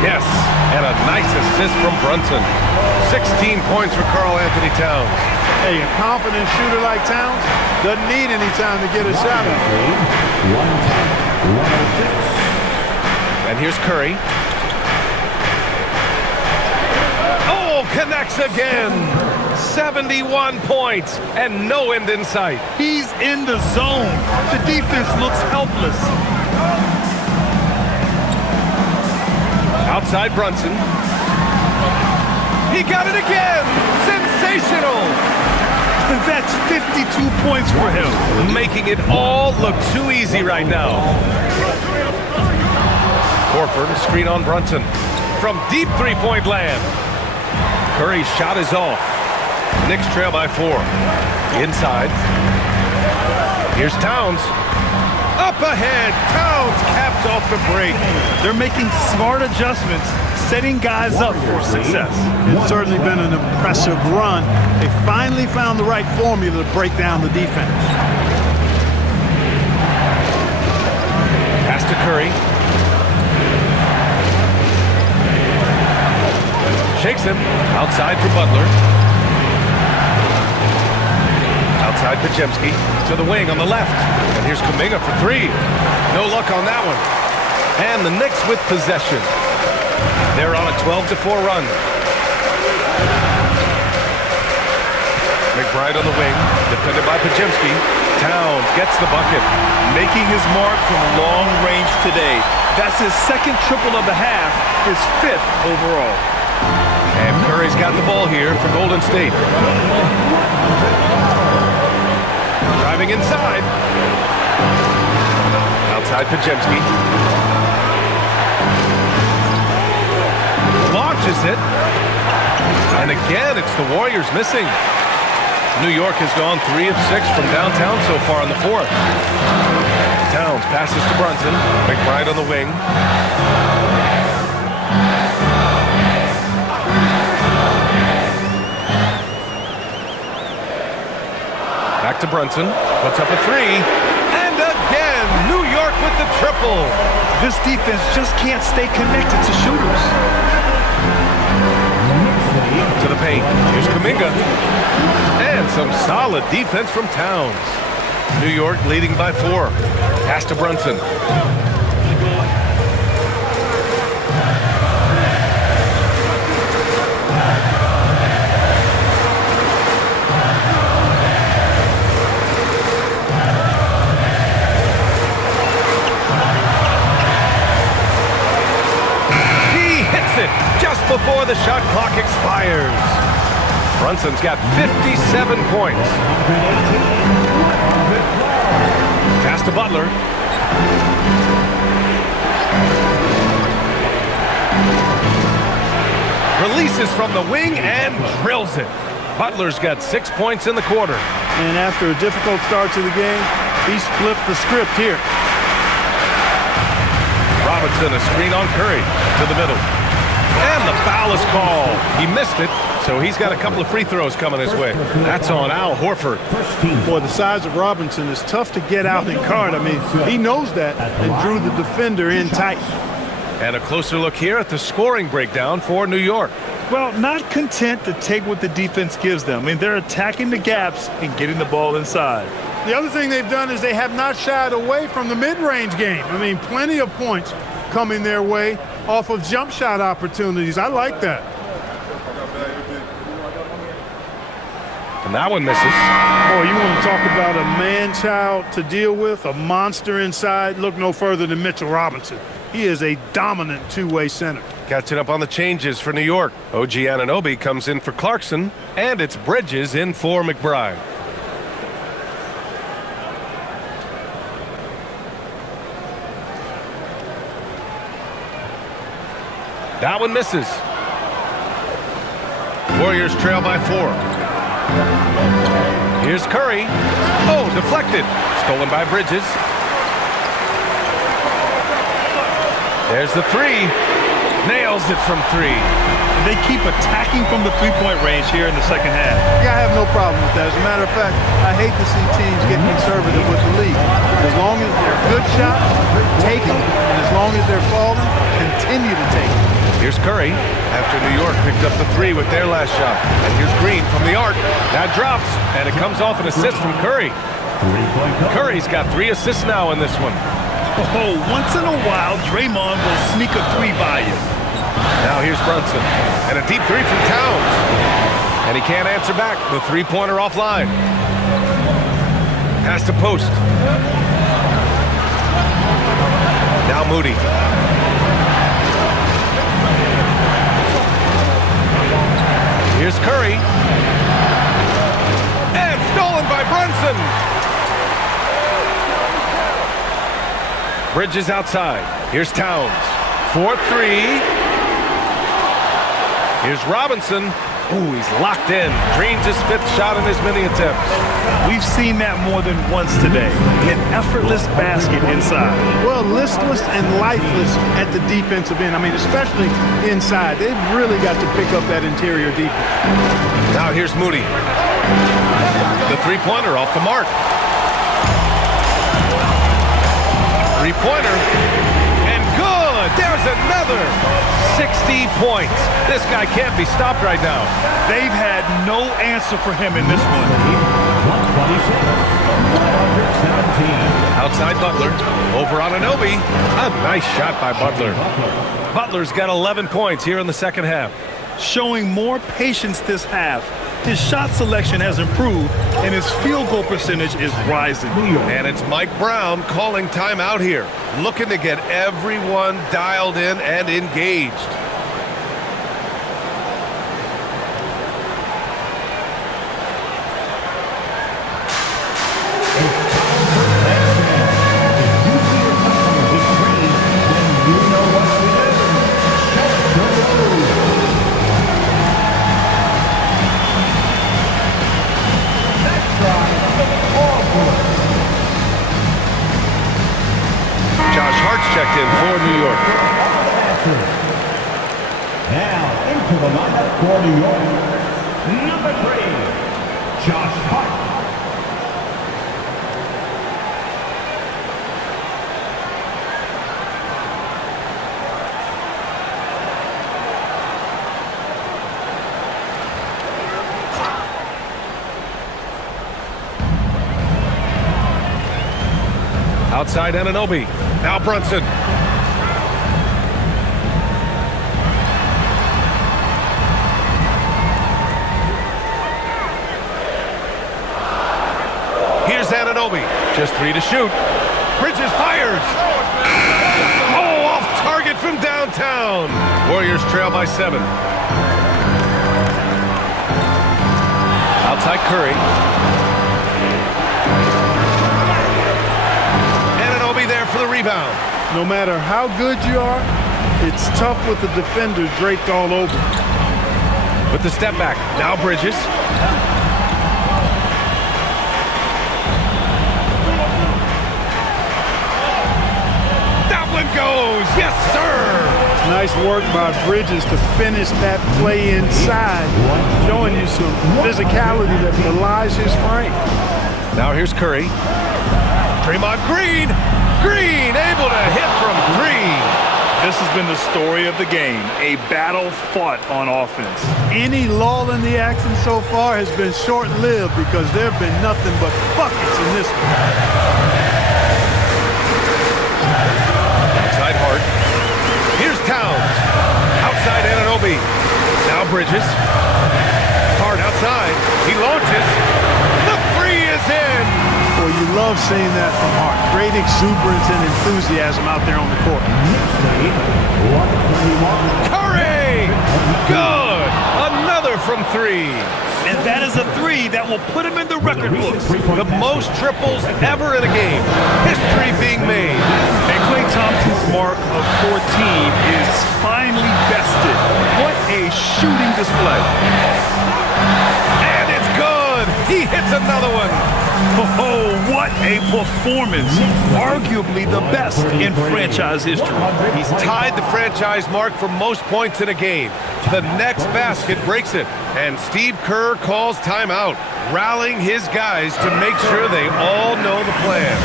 Yes, and a nice assist from Brunson. 16 points for Karl Anthony Towns. Hey, a confident shooter like Towns doesn't need any time to get a shot up. And here's Curry. Oh, connects again. 71 points and no end in sight. He's in the zone. The defense looks helpless. Outside Brunson. He got it again. Sensational. That's 52 points for him. Making it all look too easy right now. Horford, a screen on Brunson. From deep three-point land. Curry's shot is off. Knicks trail by 4. Inside. Here's Towns. Up ahead. Towns caps off the break. They're making smart adjustments, setting guys up for success. It's certainly been an impressive run. They finally found the right formula to break down the defense. Pass to Curry. Shakes him. Outside for Butler. Outside Pajemski to the wing on the left. And here's Kuminga for 3. No luck on that one. And the Knicks with possession. They're on a 12-4 run. McBride on the wing, defended by Pajemski. Towns gets the bucket. Making his mark from long range today. That's his second triple of the half, his 5th overall. And Curry's got the ball here for Golden State. Driving inside. Outside Pajemski. Launches it. And again, it's the Warriors missing. New York has gone 3 of 6 from downtown so far in the 4th. Towns passes to Brunson. McBride on the wing. Back to Brunson. Puts up a 3. And again, New York with the triple. This defense just can't stay connected to shooters. To the paint. Here's Kuminga. And some solid defense from Towns. New York leading by 4. Pass to Brunson. Just before the shot clock expires. Brunson's got 57 points. Pass to Butler. Releases from the wing and drills it. Butler's got 6 points in the quarter. And after a difficult start to the game, he's flipped the script here. Robinson, a screen on Curry to the middle. And the foul is called. He missed it, so he's got a couple of free throws coming his way. That's on Al Horford. Boy, the size of Robinson is tough to get out and guard. I mean, he knows that and drew the defender in tight. And a closer look here at the scoring breakdown for New York. Well, not content to take what the defense gives them. I mean, they're attacking the gaps and getting the ball inside. The other thing they've done is they have not shied away from the mid-range game. I mean, plenty of points coming their way off of jump shot opportunities. I like that. And that one misses. Boy, you want to talk about a man-child to deal with, a monster inside. Look no further than Mitchell Robinson. He is a dominant two-way center. Catching up on the changes for New York. OG Anunoby comes in for Clarkson, and it's Bridges in for McBride. That one misses. Warriors trail by 4. Here's Curry. Oh, deflected. Stolen by Bridges. There's the 3. Nails it from 3. They keep attacking from the three-point range here in the second half. Yeah, I have no problem with that. As a matter of fact, I hate to see teams get conservative with the lead. As long as they're good shots, take them. And as long as they're falling, continue to take them. Here's Curry after New York picked up the 3 with their last shot. And here's Green from the arc. That drops, and it comes off an assist from Curry. Curry's got 3 assists now in this one. Oh, once in a while, Draymond will sneak a 3 by you. Now here's Brunson, and a deep 3 from Towns. And he can't answer back. The three-pointer offline. Pass to post. Now Moody. Here's Curry. And stolen by Brunson. Bridges outside. Here's Towns. 4-3. Here's Robinson. Ooh, he's locked in. Dreams his 5th shot in his many attempts. We've seen that more than once today. An effortless basket inside. Well, listless and lifeless at the defensive end. I mean, especially inside. They've really got to pick up that interior defense. Now here's Moody. The three-pointer off the mark. Three-pointer. And good! There's another 60 points. This guy can't be stopped right now. They've had no answer for him in this one. 126, 117. Outside Butler. Over on Anunoby. A nice shot by Butler. Butler's got 11 points here in the second half. Showing more patience this half. His shot selection has improved, and his field goal percentage is rising. And it's Mike Brown calling timeout here, looking to get everyone dialed in and engaged. Checked in for New York. Now into the lineup for New York, number 3, Josh Hart. Outside Anunoby. Now Brunson. Here's Anunoby. Just 3 to shoot. Bridges fires. Oh, off target from downtown. Warriors trail by 7. Outside Curry. There for the rebound. No matter how good you are, it's tough with the defender draped all over. With the step back. Now Bridges. That one goes. Yes, sir. Nice work by Bridges to finish that play inside, showing you some physicality that belies his frame. Now here's Curry. Draymond Green. Green able to hit from 3. This has been the story of the game, a battle fought on offense. Any lull in the action so far has been short-lived because there have been nothing but buckets in this one. Outside Hart. Here's Towns. Outside Anunoby. Now Bridges. Hart outside. He launches. The three is in. Well, you love seeing that from Hart. Great exuberance and enthusiasm out there on the court. Curry! Good! Another from three. And that is a three that will put him in the record books. The most triples ever in a game. History being made. And Klay Thompson's mark of 14 is finally bested. What a shooting display. And it's good! He hits another one. Oh, what a performance. Arguably the best in franchise history. He's tied the franchise mark for most points in a game. The next basket breaks it, and Steve Kerr calls timeout, rallying his guys to make sure they all know the plan.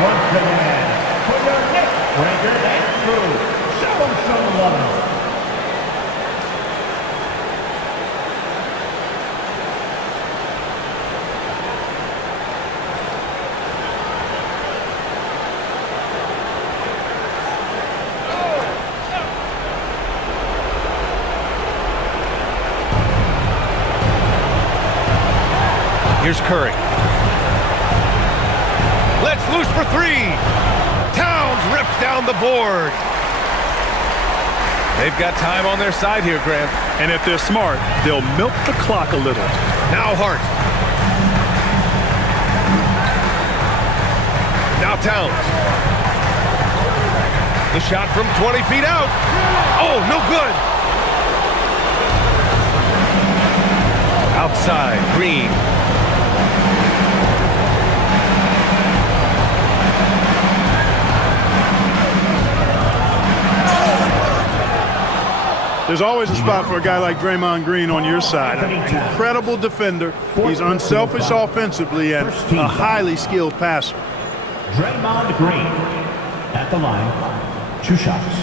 Once again, for your next record and crew, show some love. Here's Curry. Let's loose for three. Towns rips down the board. They've got time on their side here, Grant. And if they're smart, they'll milk the clock a little. Now Hart. Now Towns. The shot from 20 feet out. Oh, no good. Outside, Green. There's always a spot for a guy like Draymond Green on your side. An incredible defender. He's unselfish offensively and a highly skilled passer. Draymond Green at the line, 2 shots.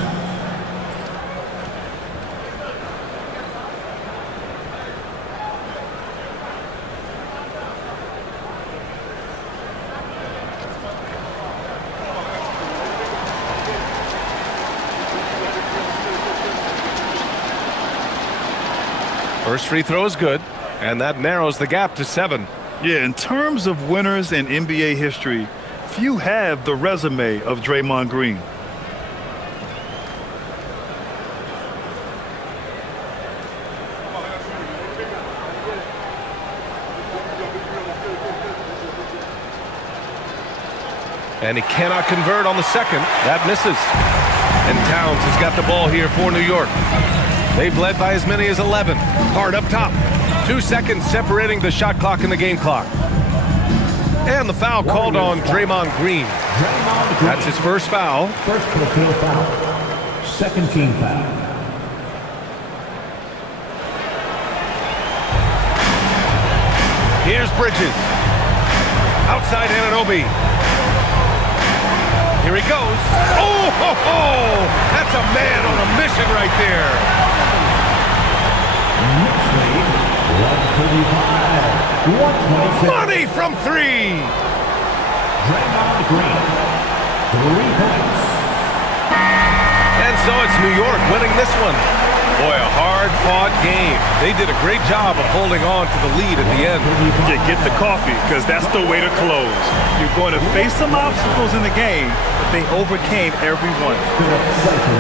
First free throw is good, and that narrows the gap to 7. Yeah, in terms of winners in NBA history, few have the resume of Draymond Green. And he cannot convert on the second. That misses. And Towns has got the ball here for New York. They've led by as many as 11. Hard up top. 2 seconds separating the shot clock and the game clock. And the foul called on Draymond Green. That's his first foul. First personal foul. Second team foul. Here's Bridges. Outside Anunoby. Here he goes. Oh, ho, ho! That's a man on a mission right there. Money from 3. Draymond Green, 3 points. And so it's New York winning this one. Boy, a hard-fought game. They did a great job of holding on to the lead at the end. Yeah, get the coffee, because that's the way to close. You're going to face some obstacles in the game, but they overcame every one.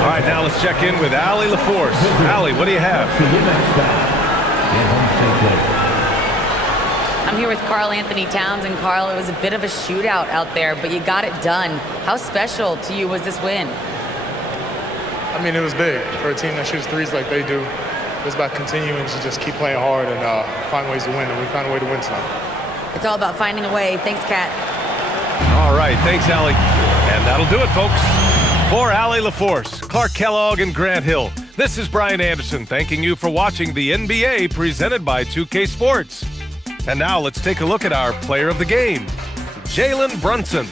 All right, now let's check in with Allie LaForce. Allie, what do you have? I'm here with Karl Anthony Towns, and Karl, it was a bit of a shootout out there, but you got it done. How special to you was this win? I mean, it was big for a team that shoots threes like they do. It's about continuing to just keep playing hard and find ways to win, and we found a way to win tonight. It's all about finding a way. Thanks, Kat. All right, thanks, Allie. And that'll do it, folks. For Allie LaForce, Clark Kellogg, and Grant Hill, this is Brian Anderson thanking you for watching the NBA presented by 2K Sports. And now let's take a look at our player of the game, Jalen Brunson.